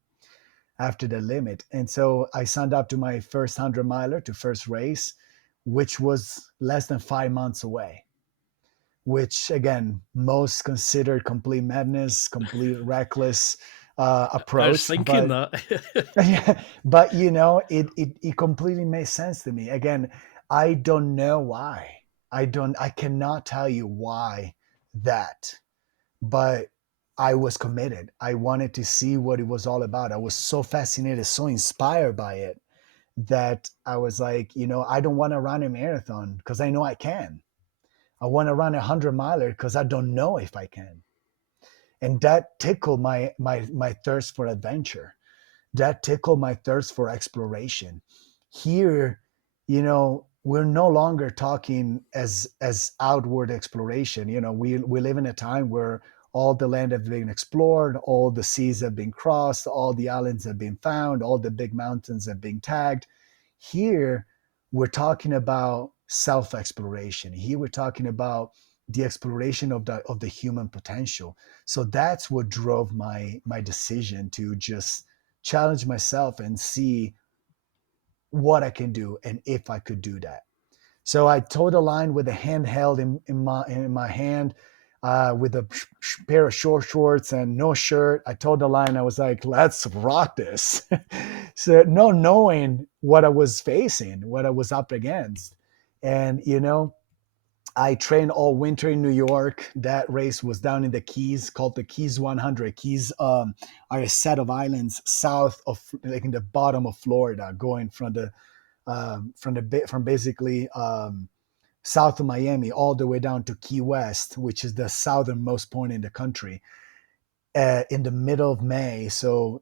after the limit. And so I signed up to my first 100-miler, to first race, which was less than 5 months away, which again, most considered complete madness, complete reckless approach. I was thinking that. But it completely made sense to me. Again, I don't know why. I cannot tell you why that, but I was committed. I wanted to see what it was all about. I was so fascinated, so inspired by it, that I was like, I don't want to run a marathon because I know I can. I want to run 100-miler because I don't know if I can. And that tickled my thirst for adventure. That tickled my thirst for exploration. Here, we're no longer talking as outward exploration. We live in a time where all the land have been explored, all the seas have been crossed, all the islands have been found, all the big mountains have been tagged. Here, we're talking about self-exploration. Here, we're talking about the exploration of the human potential. So that's what drove my decision to just challenge myself and see what I can do and if I could do that. So I towed the line with a handheld in my hand, with a pair of short shorts and no shirt. I towed the line. I was like, let's rock this. So no knowing what I was facing, what I was up against. And, I trained all winter in New York. That race was down in the Keys, called the Keys 100. Keys are a set of islands south of, like in the bottom of Florida, going from basically south of Miami all the way down to Key West, which is the southernmost point in the country, in the middle of May. So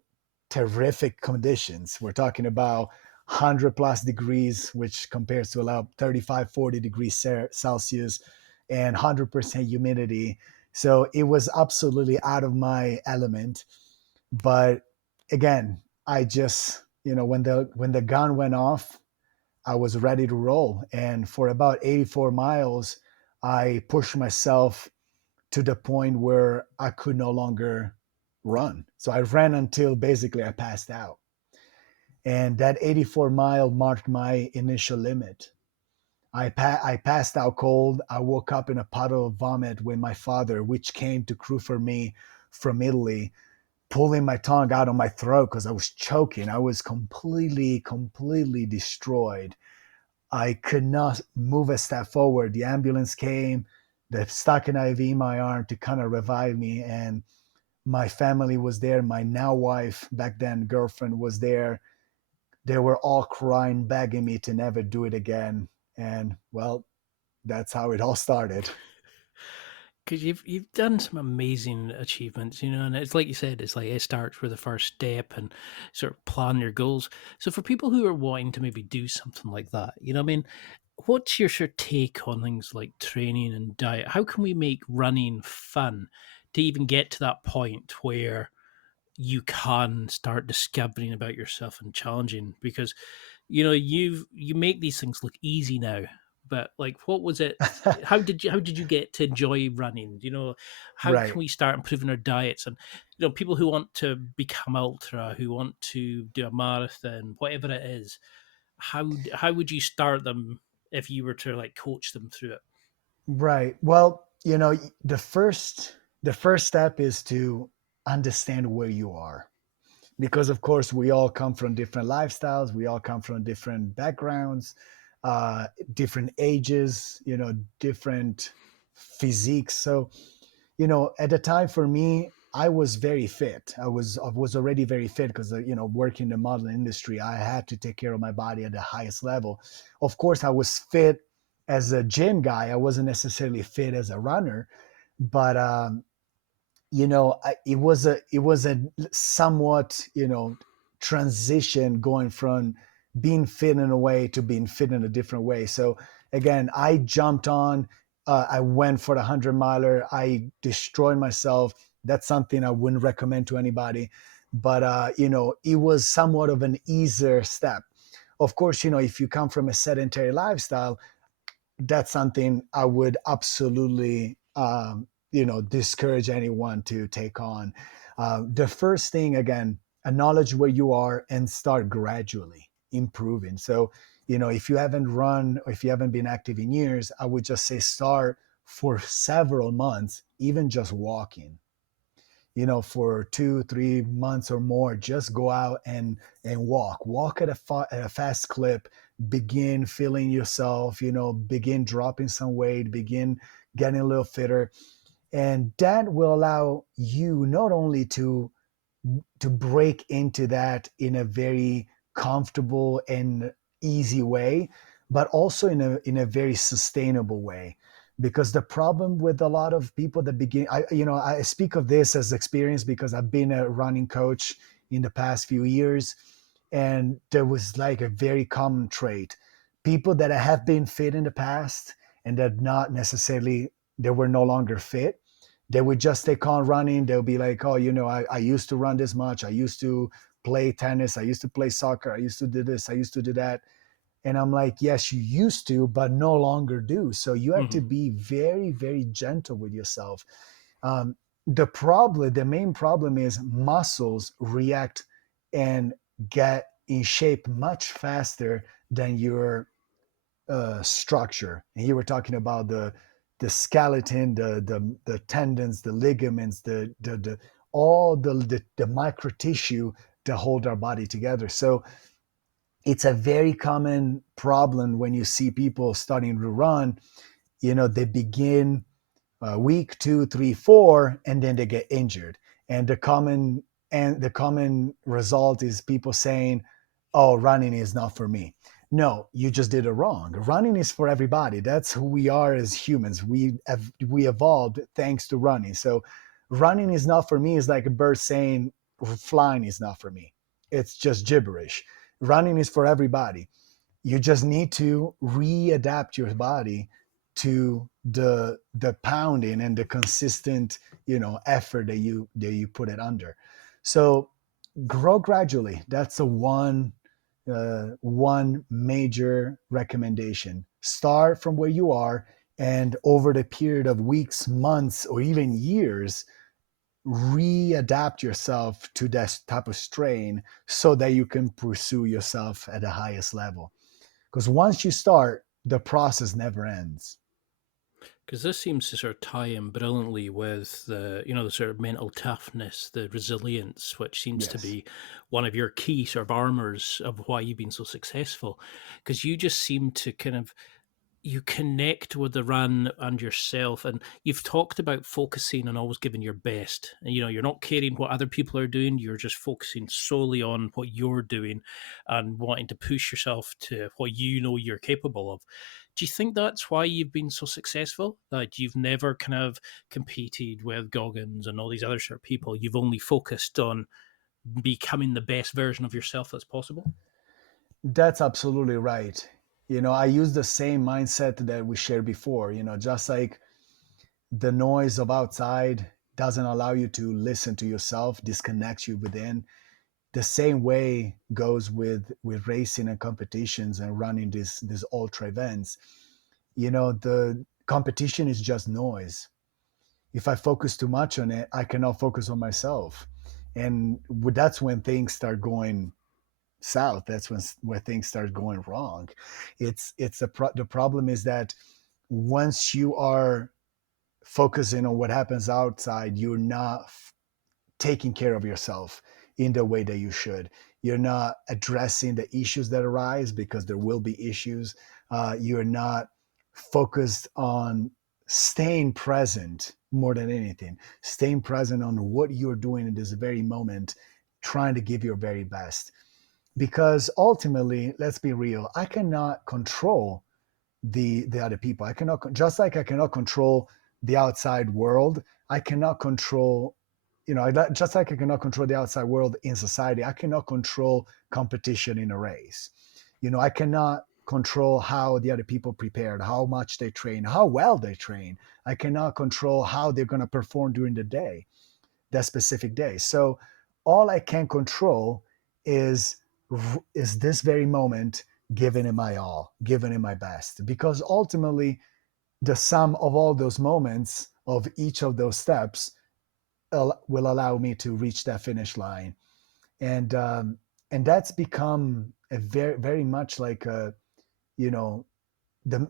terrific conditions. We're talking about 100 plus degrees, which compares to about 35, 40 degrees Celsius, and 100% humidity. So it was absolutely out of my element. But again, I just, when the gun went off, I was ready to roll. And for about 84 miles, I pushed myself to the point where I could no longer run. So I ran until basically I passed out. And that 84-mile marked my initial limit. I passed out cold. I woke up in a puddle of vomit with my father, which came to crew for me from Italy, pulling my tongue out of my throat because I was choking. I was completely destroyed. I could not move a step forward. The ambulance came. They stuck an IV in my arm to kind of revive me. And my family was there. My now wife, back then girlfriend, was there. They were all crying, begging me to never do it again. And well, that's how it all started. Because you've done some amazing achievements, and it's like you said, it's like it starts with the first step and sort of plan your goals. So for people who are wanting to maybe do something like that, I mean, what's your sort of take on things like training and diet? How can we make running fun to even get to that point where you can start discovering about yourself and challenging? Because you make these things look easy now, but like, what was it? How did you get to enjoy running? How can Right. we start improving our diets? And people who want to become ultra, who want to do a marathon, whatever it is, how would you start them if you were to like coach them through it? Right. Well, the first step is to understand where you are. Because of course we all come from different lifestyles, we all come from different backgrounds, different ages, different physiques. So at the time for me, I was very fit. I was already very fit because working in the modeling industry, I had to take care of my body at the highest level. Of course, I was fit as a gym guy. I wasn't necessarily fit as a runner, but it was a somewhat transition going from being fit in a way to being fit in a different way. So again, I jumped on. I went for the 100 miler. I destroyed myself. That's something I wouldn't recommend to anybody. But it was somewhat of an easier step. Of course, if you come from a sedentary lifestyle, that's something I would absolutely, discourage anyone to take on. The first thing, again, acknowledge where you are and start gradually improving. So, if you haven't run or if you haven't been active in years, I would just say start for several months, even just walking. For 2 3 months or more, just go out and walk at a fast clip, begin feeling yourself, begin dropping some weight, begin getting a little fitter. And that will allow you not only to break into that in a very comfortable and easy way, but also in a very sustainable way. Because the problem with a lot of people that begin, I speak of this as experience because I've been a running coach in the past few years, and there was like a very common trait: people that have been fit in the past and that not necessarily, they were no longer fit, they would just take on running. They'll be like, oh, I used to run this much. I used to play tennis. I used to play soccer. I used to do this. I used to do that. And I'm like, yes, you used to, but no longer do. So you have to Hmm. be very, very gentle with yourself. Um, the main problem is muscles react and get in shape much faster than your structure. And here we're talking about the skeleton, the tendons, the ligaments, the all the micro tissue to hold our body together. So it's a very common problem when you see people starting to run. They begin week 2 3 4, and then they get injured. And the common result is people saying, oh, running is not for me. No, you just did it wrong. Running is for everybody. That's who we are as humans. We evolved thanks to running. So running is not for me is like a bird saying flying is not for me. It's just gibberish. Running is for everybody. You just need to readapt your body to the pounding and the consistent effort that you put it under. So grow gradually. That's a one major recommendation. Start from where you are, and over the period of weeks, months, or even years, readapt yourself to that type of strain so that you can pursue yourself at the highest level. Because once you start, the process never ends. Because this seems to sort of tie in brilliantly with the sort of mental toughness, the resilience, which seems to Yes. be one of your key sort of armors of why you've been so successful. Because you just seem to kind of you connect with the run and yourself, and you've talked about focusing and always giving your best, and you're not caring what other people are doing, you're just focusing solely on what you're doing and wanting to push yourself to what you're capable of. Do you think that's why you've been so successful, that you've never kind of competed with Goggins and all these other sort of people? You've only focused on becoming the best version of yourself that's possible. That's absolutely right. I use the same mindset that we shared before, just like the noise of outside doesn't allow you to listen to yourself, disconnects you within. The same way goes with racing and competitions and running these ultra events. The competition is just noise. If I focus too much on it, I cannot focus on myself, and that's when things start going south. That's where things start going wrong. The problem is that once you are focusing on what happens outside, you're not taking care of yourself in the way that you should. You're not addressing the issues that arise, because there will be issues. You're not focused on staying present more than anything, staying present on what you're doing in this very moment, trying to give your very best. Because ultimately, let's be real, I cannot control the other people. I cannot, just like I cannot control the outside world, I cannot control, just like I cannot control the outside world in society, I cannot control competition in a race. I cannot control how the other people prepared, how much they train, how well they train. I cannot control how they're going to perform during the day, that specific day. So all I can control is is this very moment, giving it my all, giving it my best. Because ultimately, the sum of all those moments, of each of those steps, will allow me to reach that finish line. And that's become a very very much like a, you know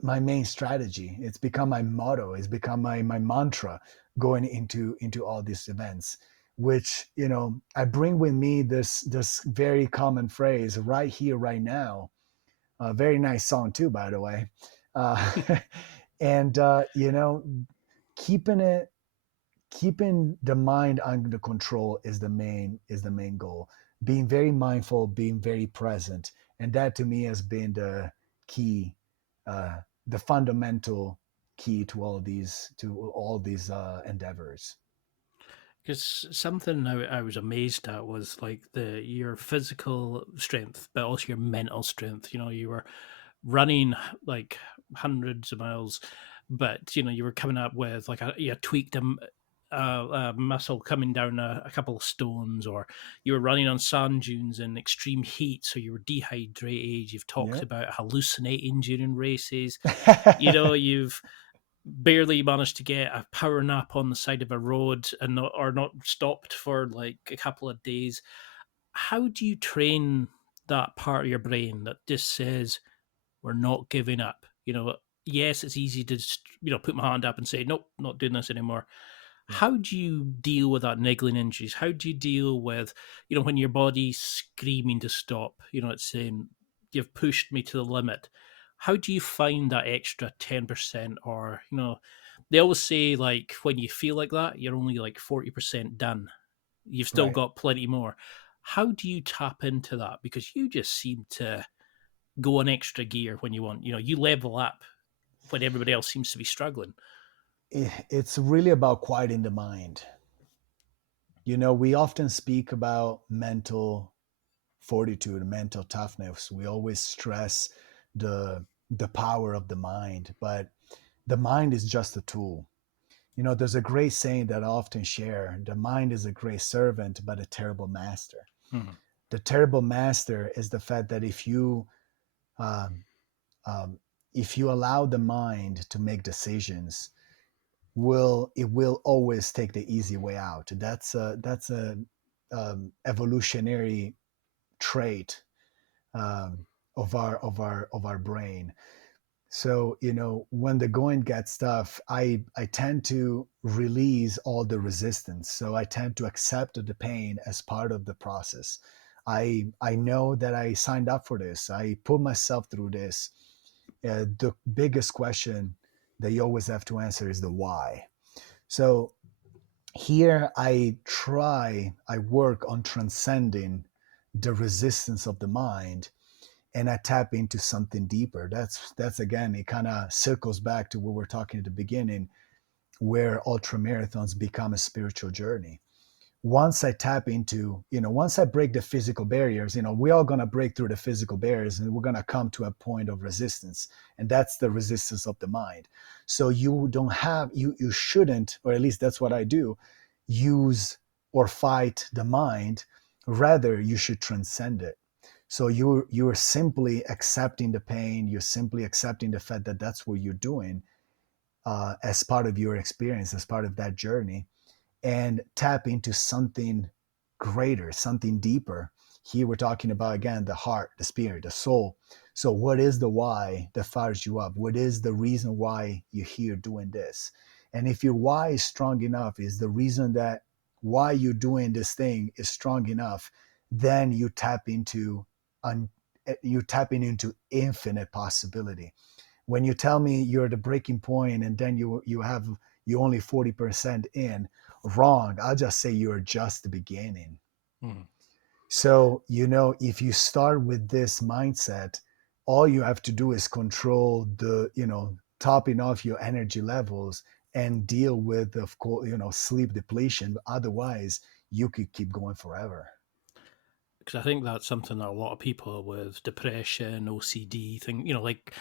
my main strategy. It's become my motto. It's become my mantra going into all these events. Which, I bring with me this very common phrase, right here, right now. A very nice song too, by the way. Uh, and keeping it keeping the mind under control is the main goal. Being very mindful, being very present, and that to me has been the key, uh, the fundamental key to all these endeavors. Because something I was amazed at was like your physical strength, but also your mental strength. You were running like hundreds of miles, but you were coming up with like you tweaked a muscle coming down a couple of stones, or you were running on sand dunes in extreme heat, so you were dehydrated. You've talked Yeah. about hallucinating during races. You've barely managed to get a power nap on the side of a road and not stopped for like a couple of days. How do you train that part of your brain that just says we're not giving up? Yes, it's easy to just, put my hand up and say nope, not doing this anymore. Yeah. How do you deal with that niggling injuries? How do you deal with, when your body's screaming to stop? It's saying you've pushed me to the limit. How do you find that extra 10%? Or, they always say like when you feel like that, you're only like 40% done. You've still Right. got plenty more. How do you tap into that? Because you just seem to go an extra gear when you want, you level up when everybody else seems to be struggling. It's really about quieting the mind. We often speak about mental fortitude, mental toughness. We always stress the power of the mind, but the mind is just a tool. There's a great saying that I often share: the mind is a great servant, but a terrible master. Mhm. The terrible master is the fact that um, if you allow the mind to make decisions, it will always take the easy way out. That's a evolutionary trait, um, of our brain. So, when the going gets tough, I tend to release all the resistance. So I tend to accept the pain as part of the process. I know that I signed up for this. I put myself through this. The biggest question that you always have to answer is the why. So here I work on transcending the resistance of the mind, and I tap into something deeper. That's again, it kind of circles back to what we're talking at the beginning, where ultra marathons become a spiritual journey. Once I tap into, once I break the physical barriers, we're all going to break through the physical barriers, and we're going to come to a point of resistance. And that's the resistance of the mind. So you don't have, you shouldn't, or at least that's what I do, use or fight the mind. Rather, you should transcend it. So you're simply accepting the pain. You're simply accepting the fact that that's what you're doing, as part of your experience, as part of that journey, and tap into something greater, something deeper. Here we're talking about, again, the heart, the spirit, the soul. So what is the why that fires you up? What is the reason why you're here doing this? And if your why is strong enough, is the reason that why you're doing this thing is strong enough, then un, you're tapping into infinite possibility. When you tell me you're at the breaking point and then you only 40% in, wrong. I'll just say you're just the beginning. Mhm. So, if you start with this mindset, all you have to do is control topping off your energy levels and deal with, of course, sleep depletion. Otherwise, you could keep going forever. Because I think that's something that a lot of people with depression, OCD, like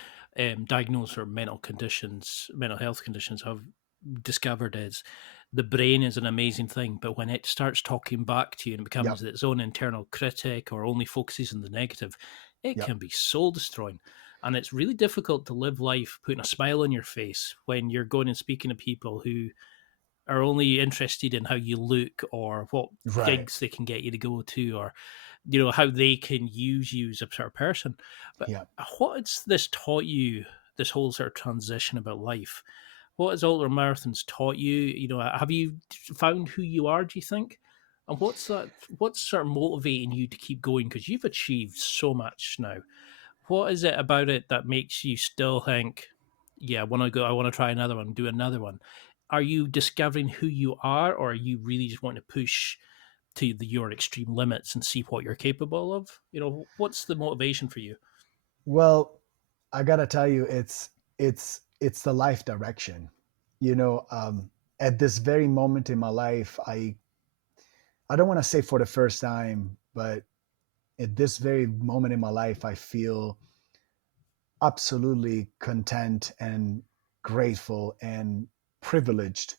diagnosed for mental health conditions, have discovered is the brain is an amazing thing, but when it starts talking back to you and Yep. becomes its own internal critic or only focuses on the negative, it Yep. can be soul destroying. And it's really difficult to live life putting a smile on your face when you're going and speaking to people who are only interested in how you look or what Right. gigs they can get you to go to, or how they can use you as a sort of person. But Yep. what has this taught you, this whole sort of transition about life? What has ultra marathons taught you? Have you found who you are, do you think? And what's sort of motivating you to keep going? Because you've achieved so much now. What is it about it that makes you still think, yeah, I want to try another one, do another one? Are you discovering who you are, or are you really just wanting to push to your extreme limits and see what you're capable of? What's the motivation for you? Well, I gotta tell you, it's the life direction. You know, um, at this very moment in my life, I don't want to say for the first time, but at this very moment in my life, I feel absolutely content and grateful and privileged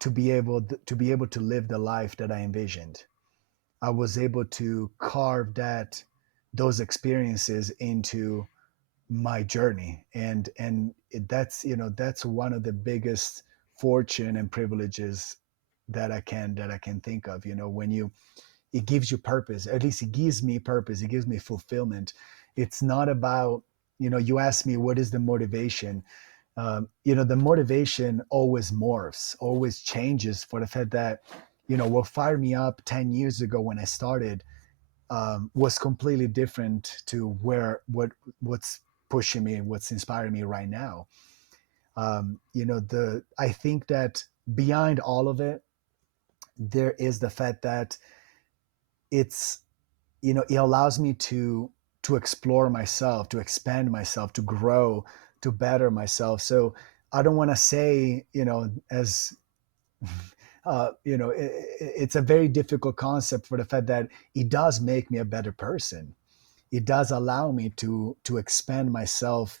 to live the life that I envisioned. I was able to carve those experiences into my journey, and that's one of the biggest fortune and privileges that I can think of. When it gives you purpose. At least it gives me purpose. It gives me fulfillment. It's not about, you ask me, what is the motivation? The motivation always morphs, always changes, for the fact that, what fired me up 10 years ago when I started, was completely different to what's pushing me and what's inspiring me right now. I think that behind all of it, there is the fact that it's it allows me to explore myself, to expand myself, to grow, to better myself. So I don't want to say, as it's a very difficult concept, for the fact that it does make me a better person. It does allow me to expand myself,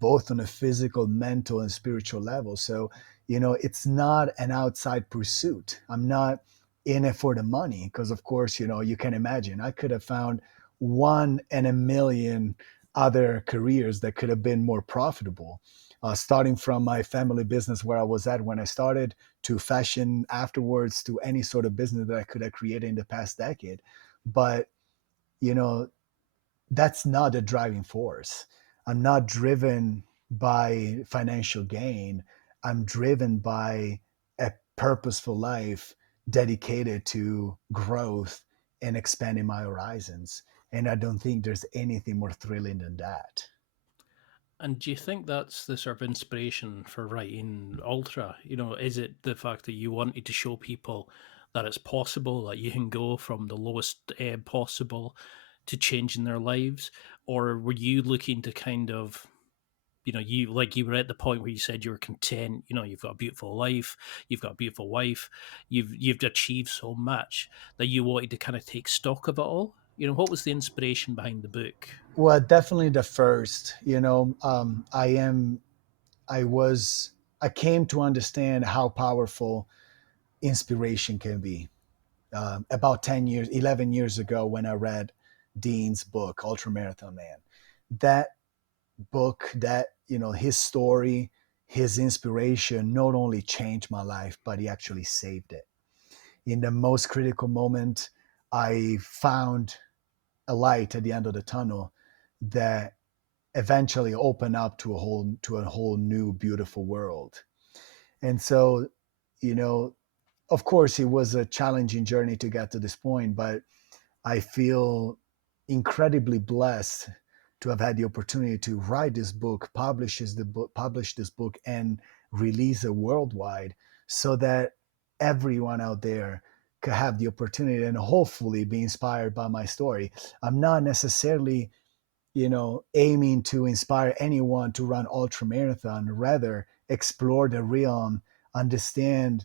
both on a physical, mental, and spiritual level. So it's not an outside pursuit. I'm not in it for the money because, of course, you can imagine I could have found one in a million other careers that could have been more profitable. Starting from my family business where I was at when I started, to fashion afterwards, to any sort of business that I could have created in the past decade. But, you know, that's not a driving force. I'm not driven by financial gain. I'm driven by a purposeful life dedicated to growth and expanding my horizons. And I don't think there's anything more thrilling than that. And do you think that's the sort of inspiration for writing Ultra? Is it the fact that you wanted to show people that it's possible, that you can go from the lowest ebb possible to changing their lives? Or were you looking to kind of, you were at the point where you said you were content, you've got a beautiful life, you've got a beautiful wife, you've achieved so much that you wanted to kind of take stock of it all? What was the inspiration behind the book? Well, definitely the first. I was, I came to understand how powerful inspiration can be. About 10 years, 11 years ago, when I read Dean's book, Ultramarathon Man. That book, his story, his inspiration not only changed my life, but he actually saved it. In the most critical moment, I found a light at the end of the tunnel that eventually opened up to a whole new beautiful world. And so, you know, of course, it was a challenging journey to get to this point, but I feel incredibly blessed to have had the opportunity to write this book, publish this book, and release it worldwide, so that everyone out there could have the opportunity and hopefully be inspired by my story. I'm not necessarily, aiming to inspire anyone to run ultra marathon. Rather, explore the realm, understand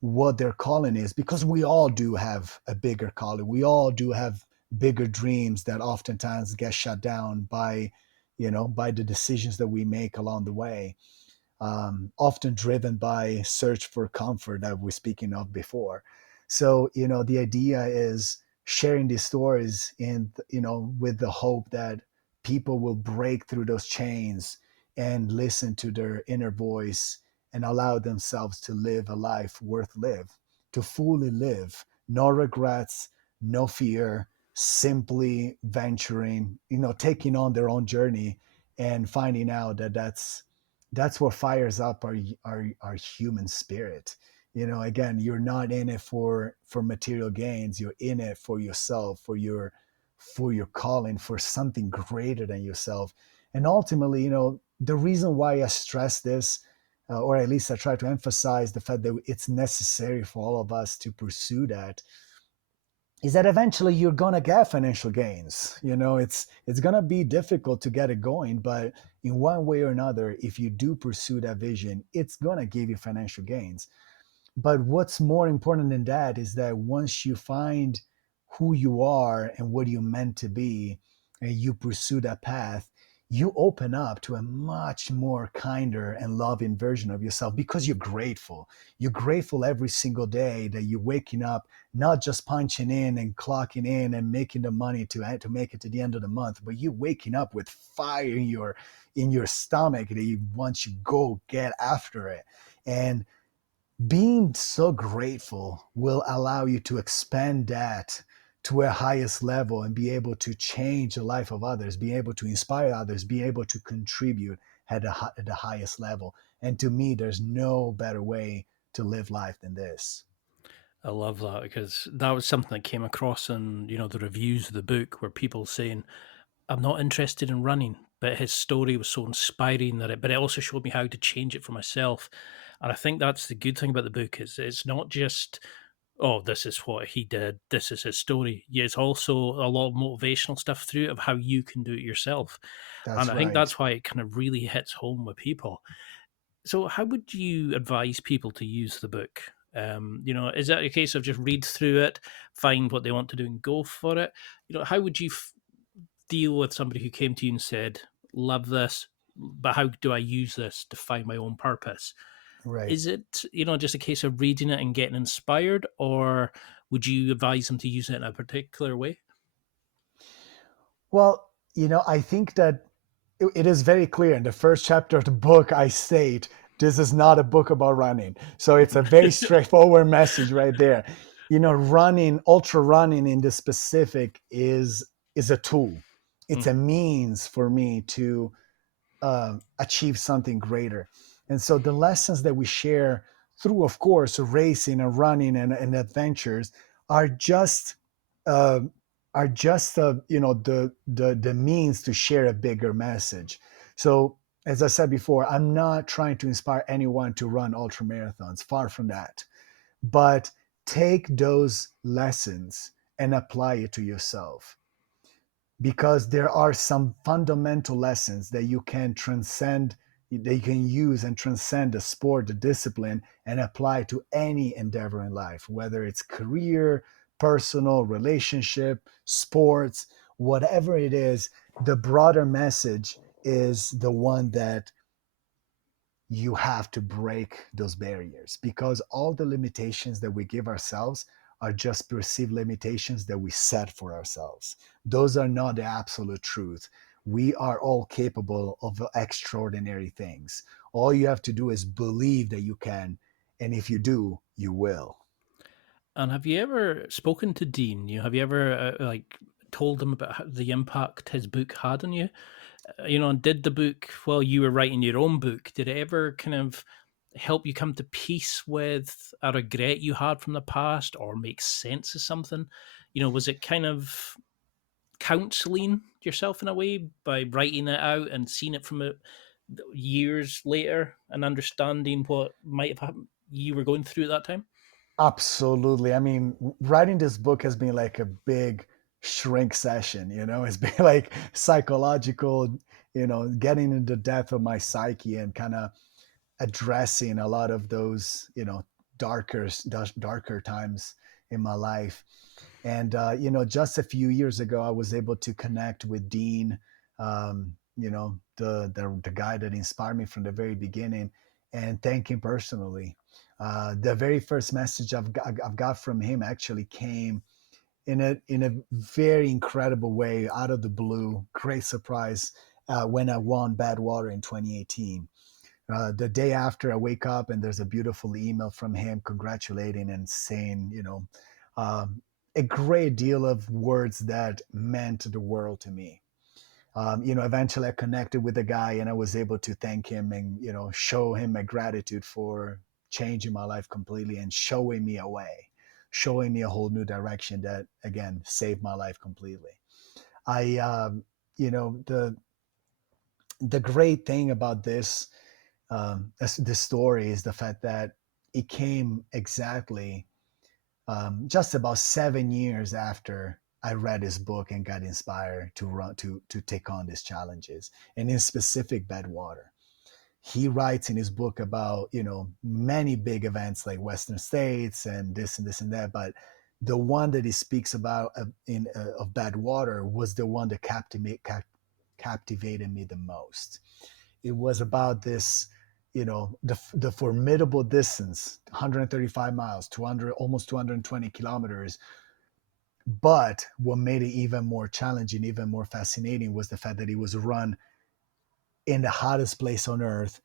what their calling is, because we all do have a bigger calling. We all do have bigger dreams that oftentimes get shut down by the decisions that we make along the way, often driven by search for comfort that we're speaking of before. So, the idea is sharing these stories in, with the hope that people will break through those chains and listen to their inner voice and allow themselves to live a life worth live, to fully live, no regrets, no fear, simply venturing, taking on their own journey and finding out that that's what fires up our human spirit. Again, you're not in it for material gains. You're in it for yourself, for your calling, for something greater than yourself. And ultimately, the reason why I stress this, or at least I try to emphasize the fact that it's necessary for all of us to pursue that, is that eventually you're gonna get financial gains. It's gonna be difficult to get it going, but in one way or another, if you do pursue that vision, it's gonna give you financial gains. But what's more important than that is that once you find who you are and what you're meant to be, and you pursue that path, you open up to a much more kinder and loving version of yourself, because you're grateful. You're grateful every single day that you're waking up, not just punching in and clocking in and making the money to make it to the end of the month, but you're waking up with fire in your stomach that you want you go get after it. And being so grateful will allow you to expand that to a highest level and be able to change the life of others, be able to inspire others, be able to contribute at the highest level. And to me, there's no better way to live life than this. I love that, because that was something that came across in the reviews of the book, where people saying, I'm not interested in running, but his story was so inspiring but it also showed me how to change it for myself. And I think that's the good thing about the book, is it's not just, oh, this is what he did, this is his story. Yeah, it's also a lot of motivational stuff through it of how you can do it yourself. And That's I think right. that's why it kind of really hits home with people. So, how would you advise people to use the book? Is that a case of just read through it, find what they want to do, and go for it? How would you deal with somebody who came to you and said, "Love this, but how do I use this to find my own purpose?" Right. Is it, just a case of reading it and getting inspired, or would you advise them to use it in a particular way? Well, I think that it is very clear in the first chapter of the book. I state this is not a book about running. So it's a very straightforward message right there. Running, ultra running in the specific is a tool. It's a Mhm. means for me to achieve something greater. And so the lessons that we share through, of course, racing and running and adventures are just uh, the means to share a bigger message. So as I said before, I'm not trying to inspire anyone to run ultra marathons. Far from that. But take those lessons and apply it to yourself, because there are some fundamental lessons that you can transcend, that you can use and transcend the sport, the discipline, and apply to any endeavor in life, whether it's career, personal, relationship, sports, whatever it is. The broader message is the one that you have to break those barriers, because all the limitations that we give ourselves are just perceived limitations that we set for ourselves. Those are not the absolute truth. We are all capable of extraordinary things. All you have to do is believe that you can. And if you do, you will. And have you ever spoken to Dean? Have you ever told him about the impact his book had on you? And did the book, while you were writing your own book, did it ever kind of help you come to peace with a regret you had from the past, or make sense of something? Was it kind of counseling yourself in a way by writing it out and seeing it from years later and understanding what might have happened you were going through at that time? Absolutely. I mean, writing this book has been like a big shrink session, It's been like psychological, getting into the depth of my psyche and kind of addressing a lot of those, darker times in my life. And just a few years ago, I was able to connect with Dean, the guy that inspired me from the very beginning, and thank him personally. The very first message I've got from him actually came in a very incredible way, out of the blue. Great surprise, when I won Badwater in 2018. The day after, I wake up and there's a beautiful email from him congratulating and saying, um, a great deal of words that meant the world to me. Eventually I connected with the guy and I was able to thank him and, show him my gratitude for changing my life completely and showing me a way, showing me a whole new direction that, again, saved my life completely. I, you know, the great thing about this story is the fact that it came exactly, just about 7 years after I read his book and got inspired to run to take on these challenges, and in specific Badwater. He writes in his book about many big events like Western States and this and that, but the one that he speaks about of Badwater was the one that captivated me the most. It was about this, the formidable distance, 135 miles, 200, almost 220 kilometers. But what made it even more challenging, even more fascinating, was the fact that it was run in the hottest place on earth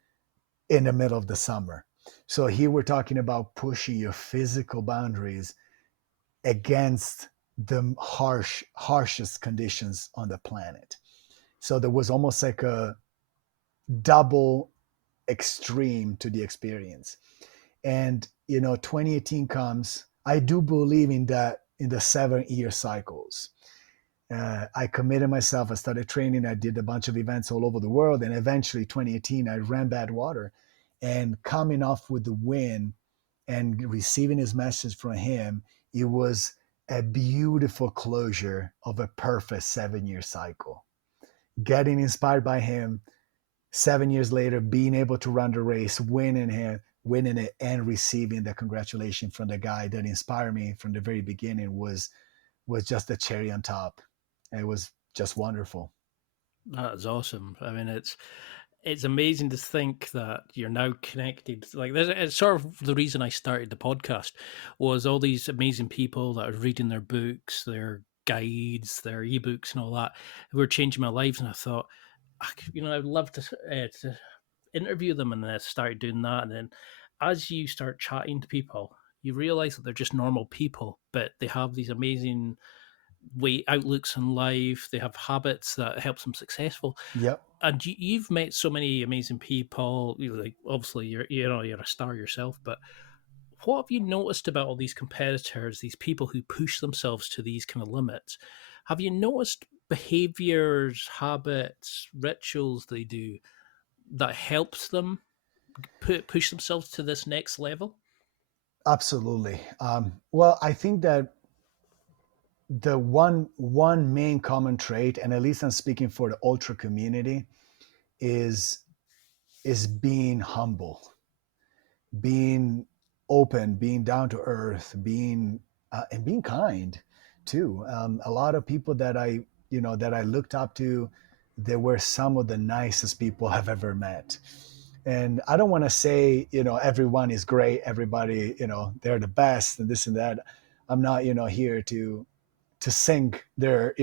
in the middle of the summer. So here we're talking about pushing your physical boundaries against the harshest conditions on the planet. So there was almost like a double extreme to the experience. And 2018 comes. I do believe in that, in the 7 year cycles. I committed myself. I started training. I did a bunch of events all over the world, and eventually 2018 I ran Badwater. And coming off with the win and receiving his message from him, it was a beautiful closure of a perfect 7 year cycle. Getting inspired by him, 7 years later, being able to run the race, winning it, and receiving the congratulation from the guy that inspired me from the very beginning was just a cherry on top. It was just wonderful. That is awesome. I mean, it's amazing to think that you're now connected. Like, it's sort of the reason I started the podcast was all these amazing people that are reading their books, their guides, their ebooks, and all that, who were changing my lives. And I thought, I'd love to interview them, and then I started doing that. And then, as you start chatting to people, you realize that they're just normal people, but they have these amazing outlooks in life. They have habits that helps them successful. Yep. And you've met so many amazing people. Like, obviously, you're a star yourself. But what have you noticed about all these competitors, these people who push themselves to these kind of limits? Have you noticed behaviors, habits, rituals they do that helps them push themselves to this next level? Absolutely. Well, I think that the one main common trait, and at least I'm speaking for the ultra community, is being humble, being open, being down to earth, being and being kind too. A lot of people that I looked up to, they were some of the nicest people I've ever met. And I don't want to say, everyone is great, everybody, they're the best and this and that. I'm not, here to sing their,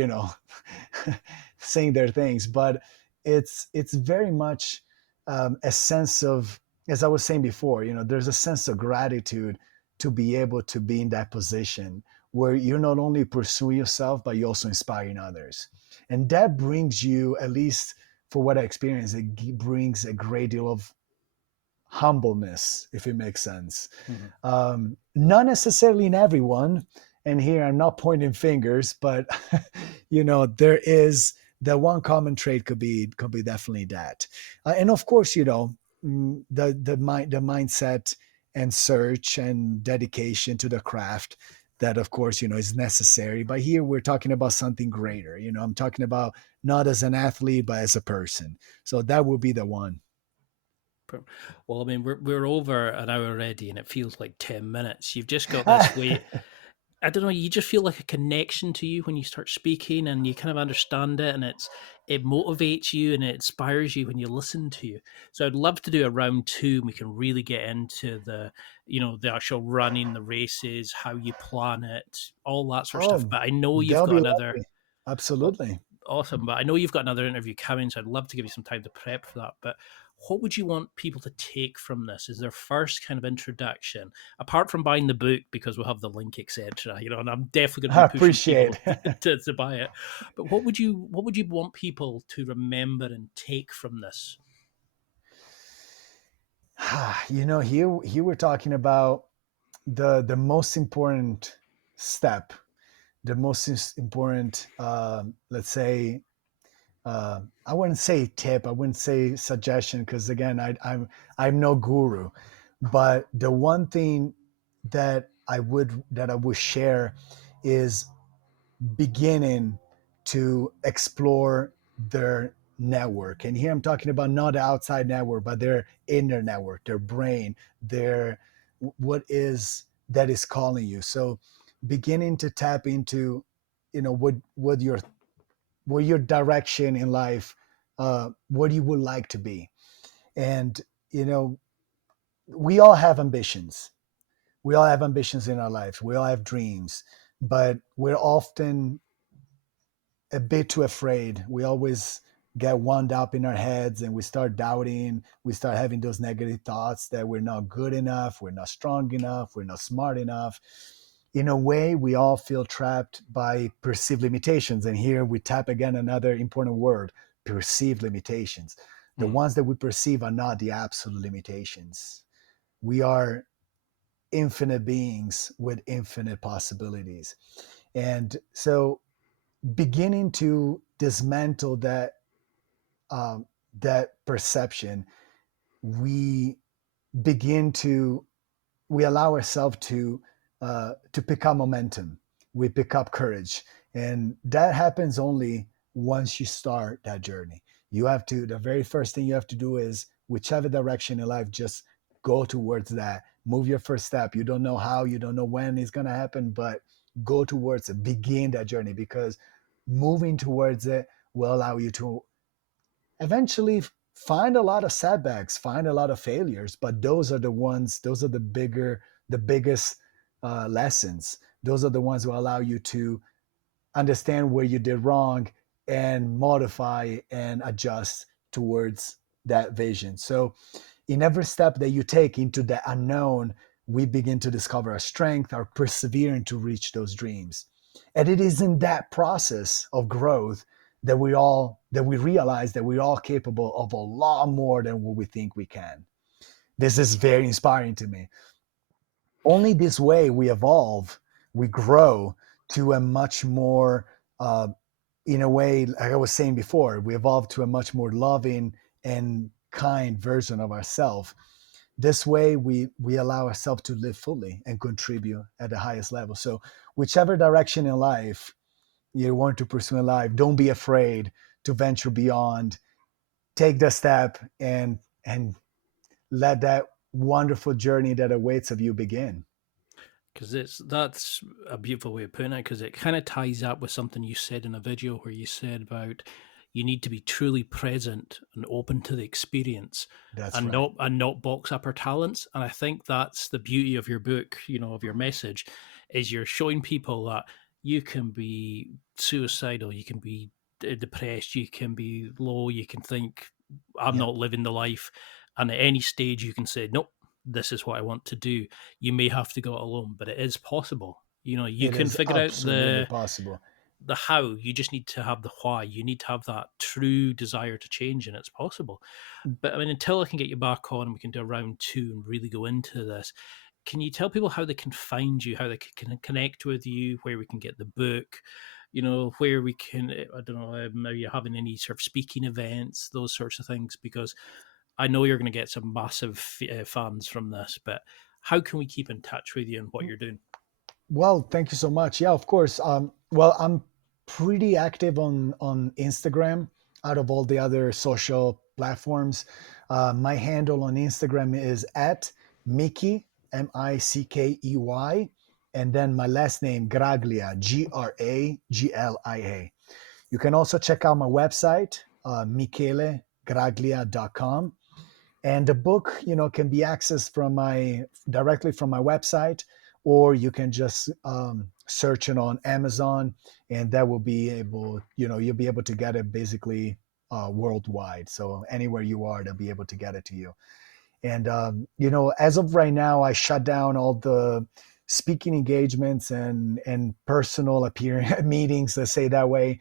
sing their things, but it's very much a sense of, as I was saying before, there's a sense of gratitude to be able to be in that position where you're not only pursuing yourself, but you're also inspiring others. And that brings you, at least for what I experienced, it brings a great deal of humbleness, if it makes sense. Not necessarily in everyone. And here I'm not pointing fingers, but there is the one common trait could be definitely that. And of course, the mindset and search and dedication to the craft that of course, is necessary. But here we're talking about something greater. I'm talking about not as an athlete, but as a person. So that would be the one. Well, I mean, we're over an hour already, and it feels like 10 minutes. You've just got this way. I don't know. You just feel like a connection to you when you start speaking, and you kind of understand it, and it motivates you and it inspires you when you listen to you. So I'd love to do a round two, and we can really get into the actual running, the races, how you plan it, all that sort of stuff. Oh, But I know you've that'll got be another. lovely. Absolutely. Awesome, but I know you've got another interview coming, so I'd love to give you some time to prep for that. But what would you want people to take from this as their first kind of introduction, apart from buying the book because we'll have the link, etc. And I'm definitely going to I be pushing people appreciate. to buy it. But what would you want people to remember and take from this? Here we're talking about the most important step, the most important, let's say, I wouldn't say tip, I wouldn't say suggestion, because again, I'm no guru, but the one thing that I would share is beginning to explore their network. And here I'm talking about not the outside network, but their inner network, their brain, their what is that is calling you. So beginning to tap into, what your direction in life, what you would like to be. And, we all have ambitions. We all have ambitions in our lives. We all have dreams, but we're often a bit too afraid. We always get wound up in our heads and we start doubting. We start having those negative thoughts that we're not good enough, we're not strong enough, we're not smart enough. In a way, we all feel trapped by perceived limitations. And here we tap again another important word: perceived limitations. The ones that we perceive are not the absolute limitations. We are infinite beings with infinite possibilities. And so beginning to dismantle that perception, we begin to we allow ourselves to pick up momentum. We pick up courage, and that happens only once you start that journey. You have to. The very first thing you have to do is, whichever direction in life, just go towards that. Move your first step. You don't know how, you don't know when it's gonna happen, but go towards it. Begin that journey, because moving towards it will allow you to eventually find a lot of setbacks, find a lot of failures, but those are the biggest lessons. Those are the ones who allow you to understand where you did wrong and modify and adjust towards that vision. So in every step that you take into the unknown, we begin to discover our strength, our perseverance to reach those dreams. And it is in that process of growth that we realize that we're all capable of a lot more than what we think we can. This is very inspiring to me. Only this way we evolve, we grow to a much more, in a way, like I was saying before, we evolve to a much more loving and kind version of ourselves. This way we allow ourselves to live fully and contribute at the highest level. So whichever direction in life you want to pursue in life, don't be afraid to venture beyond. Take the step and let that wonderful journey that awaits of you begin. Because that's a beautiful way of putting it, because it kind of ties up with something you said in a video where you said about you need to be truly present and open to the experience. That's and right. not box up our talents. And I think that's the beauty of your book, of your message, is you're showing people that you can be suicidal, you can be depressed, you can be low, you can think, I'm not living the life. And at any stage you can say, nope, this is what I want to do. You may have to go it alone, but it is possible. You can figure out the how. You just need to have the why. You need to have that true desire to change, and it's possible. But I mean, until I can get you back on and we can do a round 2 and really go into this, can you tell people how they can find you, how they can connect with you, where we can get the book, where we can, I don't know, maybe you're having any sort of speaking events, those sorts of things, because I know you're going to get some massive fans from this, but how can we keep in touch with you and what you're doing? Well, thank you so much. Yeah, of course. Well, I'm pretty active on Instagram out of all the other social platforms. My handle on Instagram is at Mickey, Mickey, and then my last name, Graglia, Graglia. You can also check out my website, michelegraglia.com. And the book, can be accessed directly from my website, or you can just search it on Amazon, and that will be able, you'll be able to get it basically worldwide. So anywhere you are, they'll be able to get it to you. And, as of right now, I shut down all the speaking engagements and personal appearance meetings, let's say that way,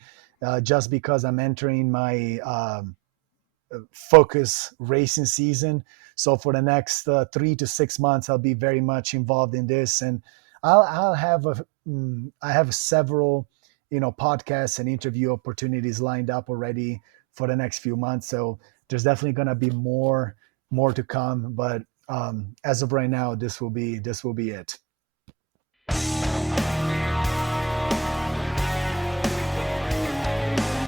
just because I'm entering my focus racing season. So for the next 3 to 6 months, I'll be very much involved in this, and I have several, podcasts and interview opportunities lined up already for the next few months. So there's definitely going to be more to come. But as of right now, this will be it.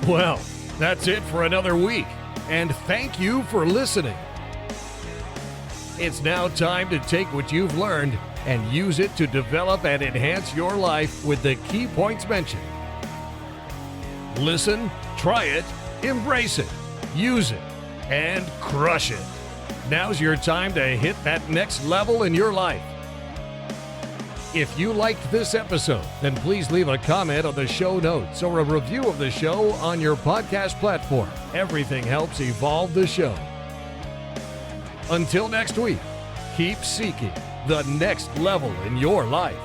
Well, that's it for another week. And thank you for listening. It's now time to take what you've learned and use it to develop and enhance your life with the key points mentioned. Listen, try it, embrace it, use it, and crush it. Now's your time to hit that next level in your life. If you liked this episode, then please leave a comment on the show notes or a review of the show on your podcast platform. Everything helps evolve the show. Until next week, keep seeking the next level in your life.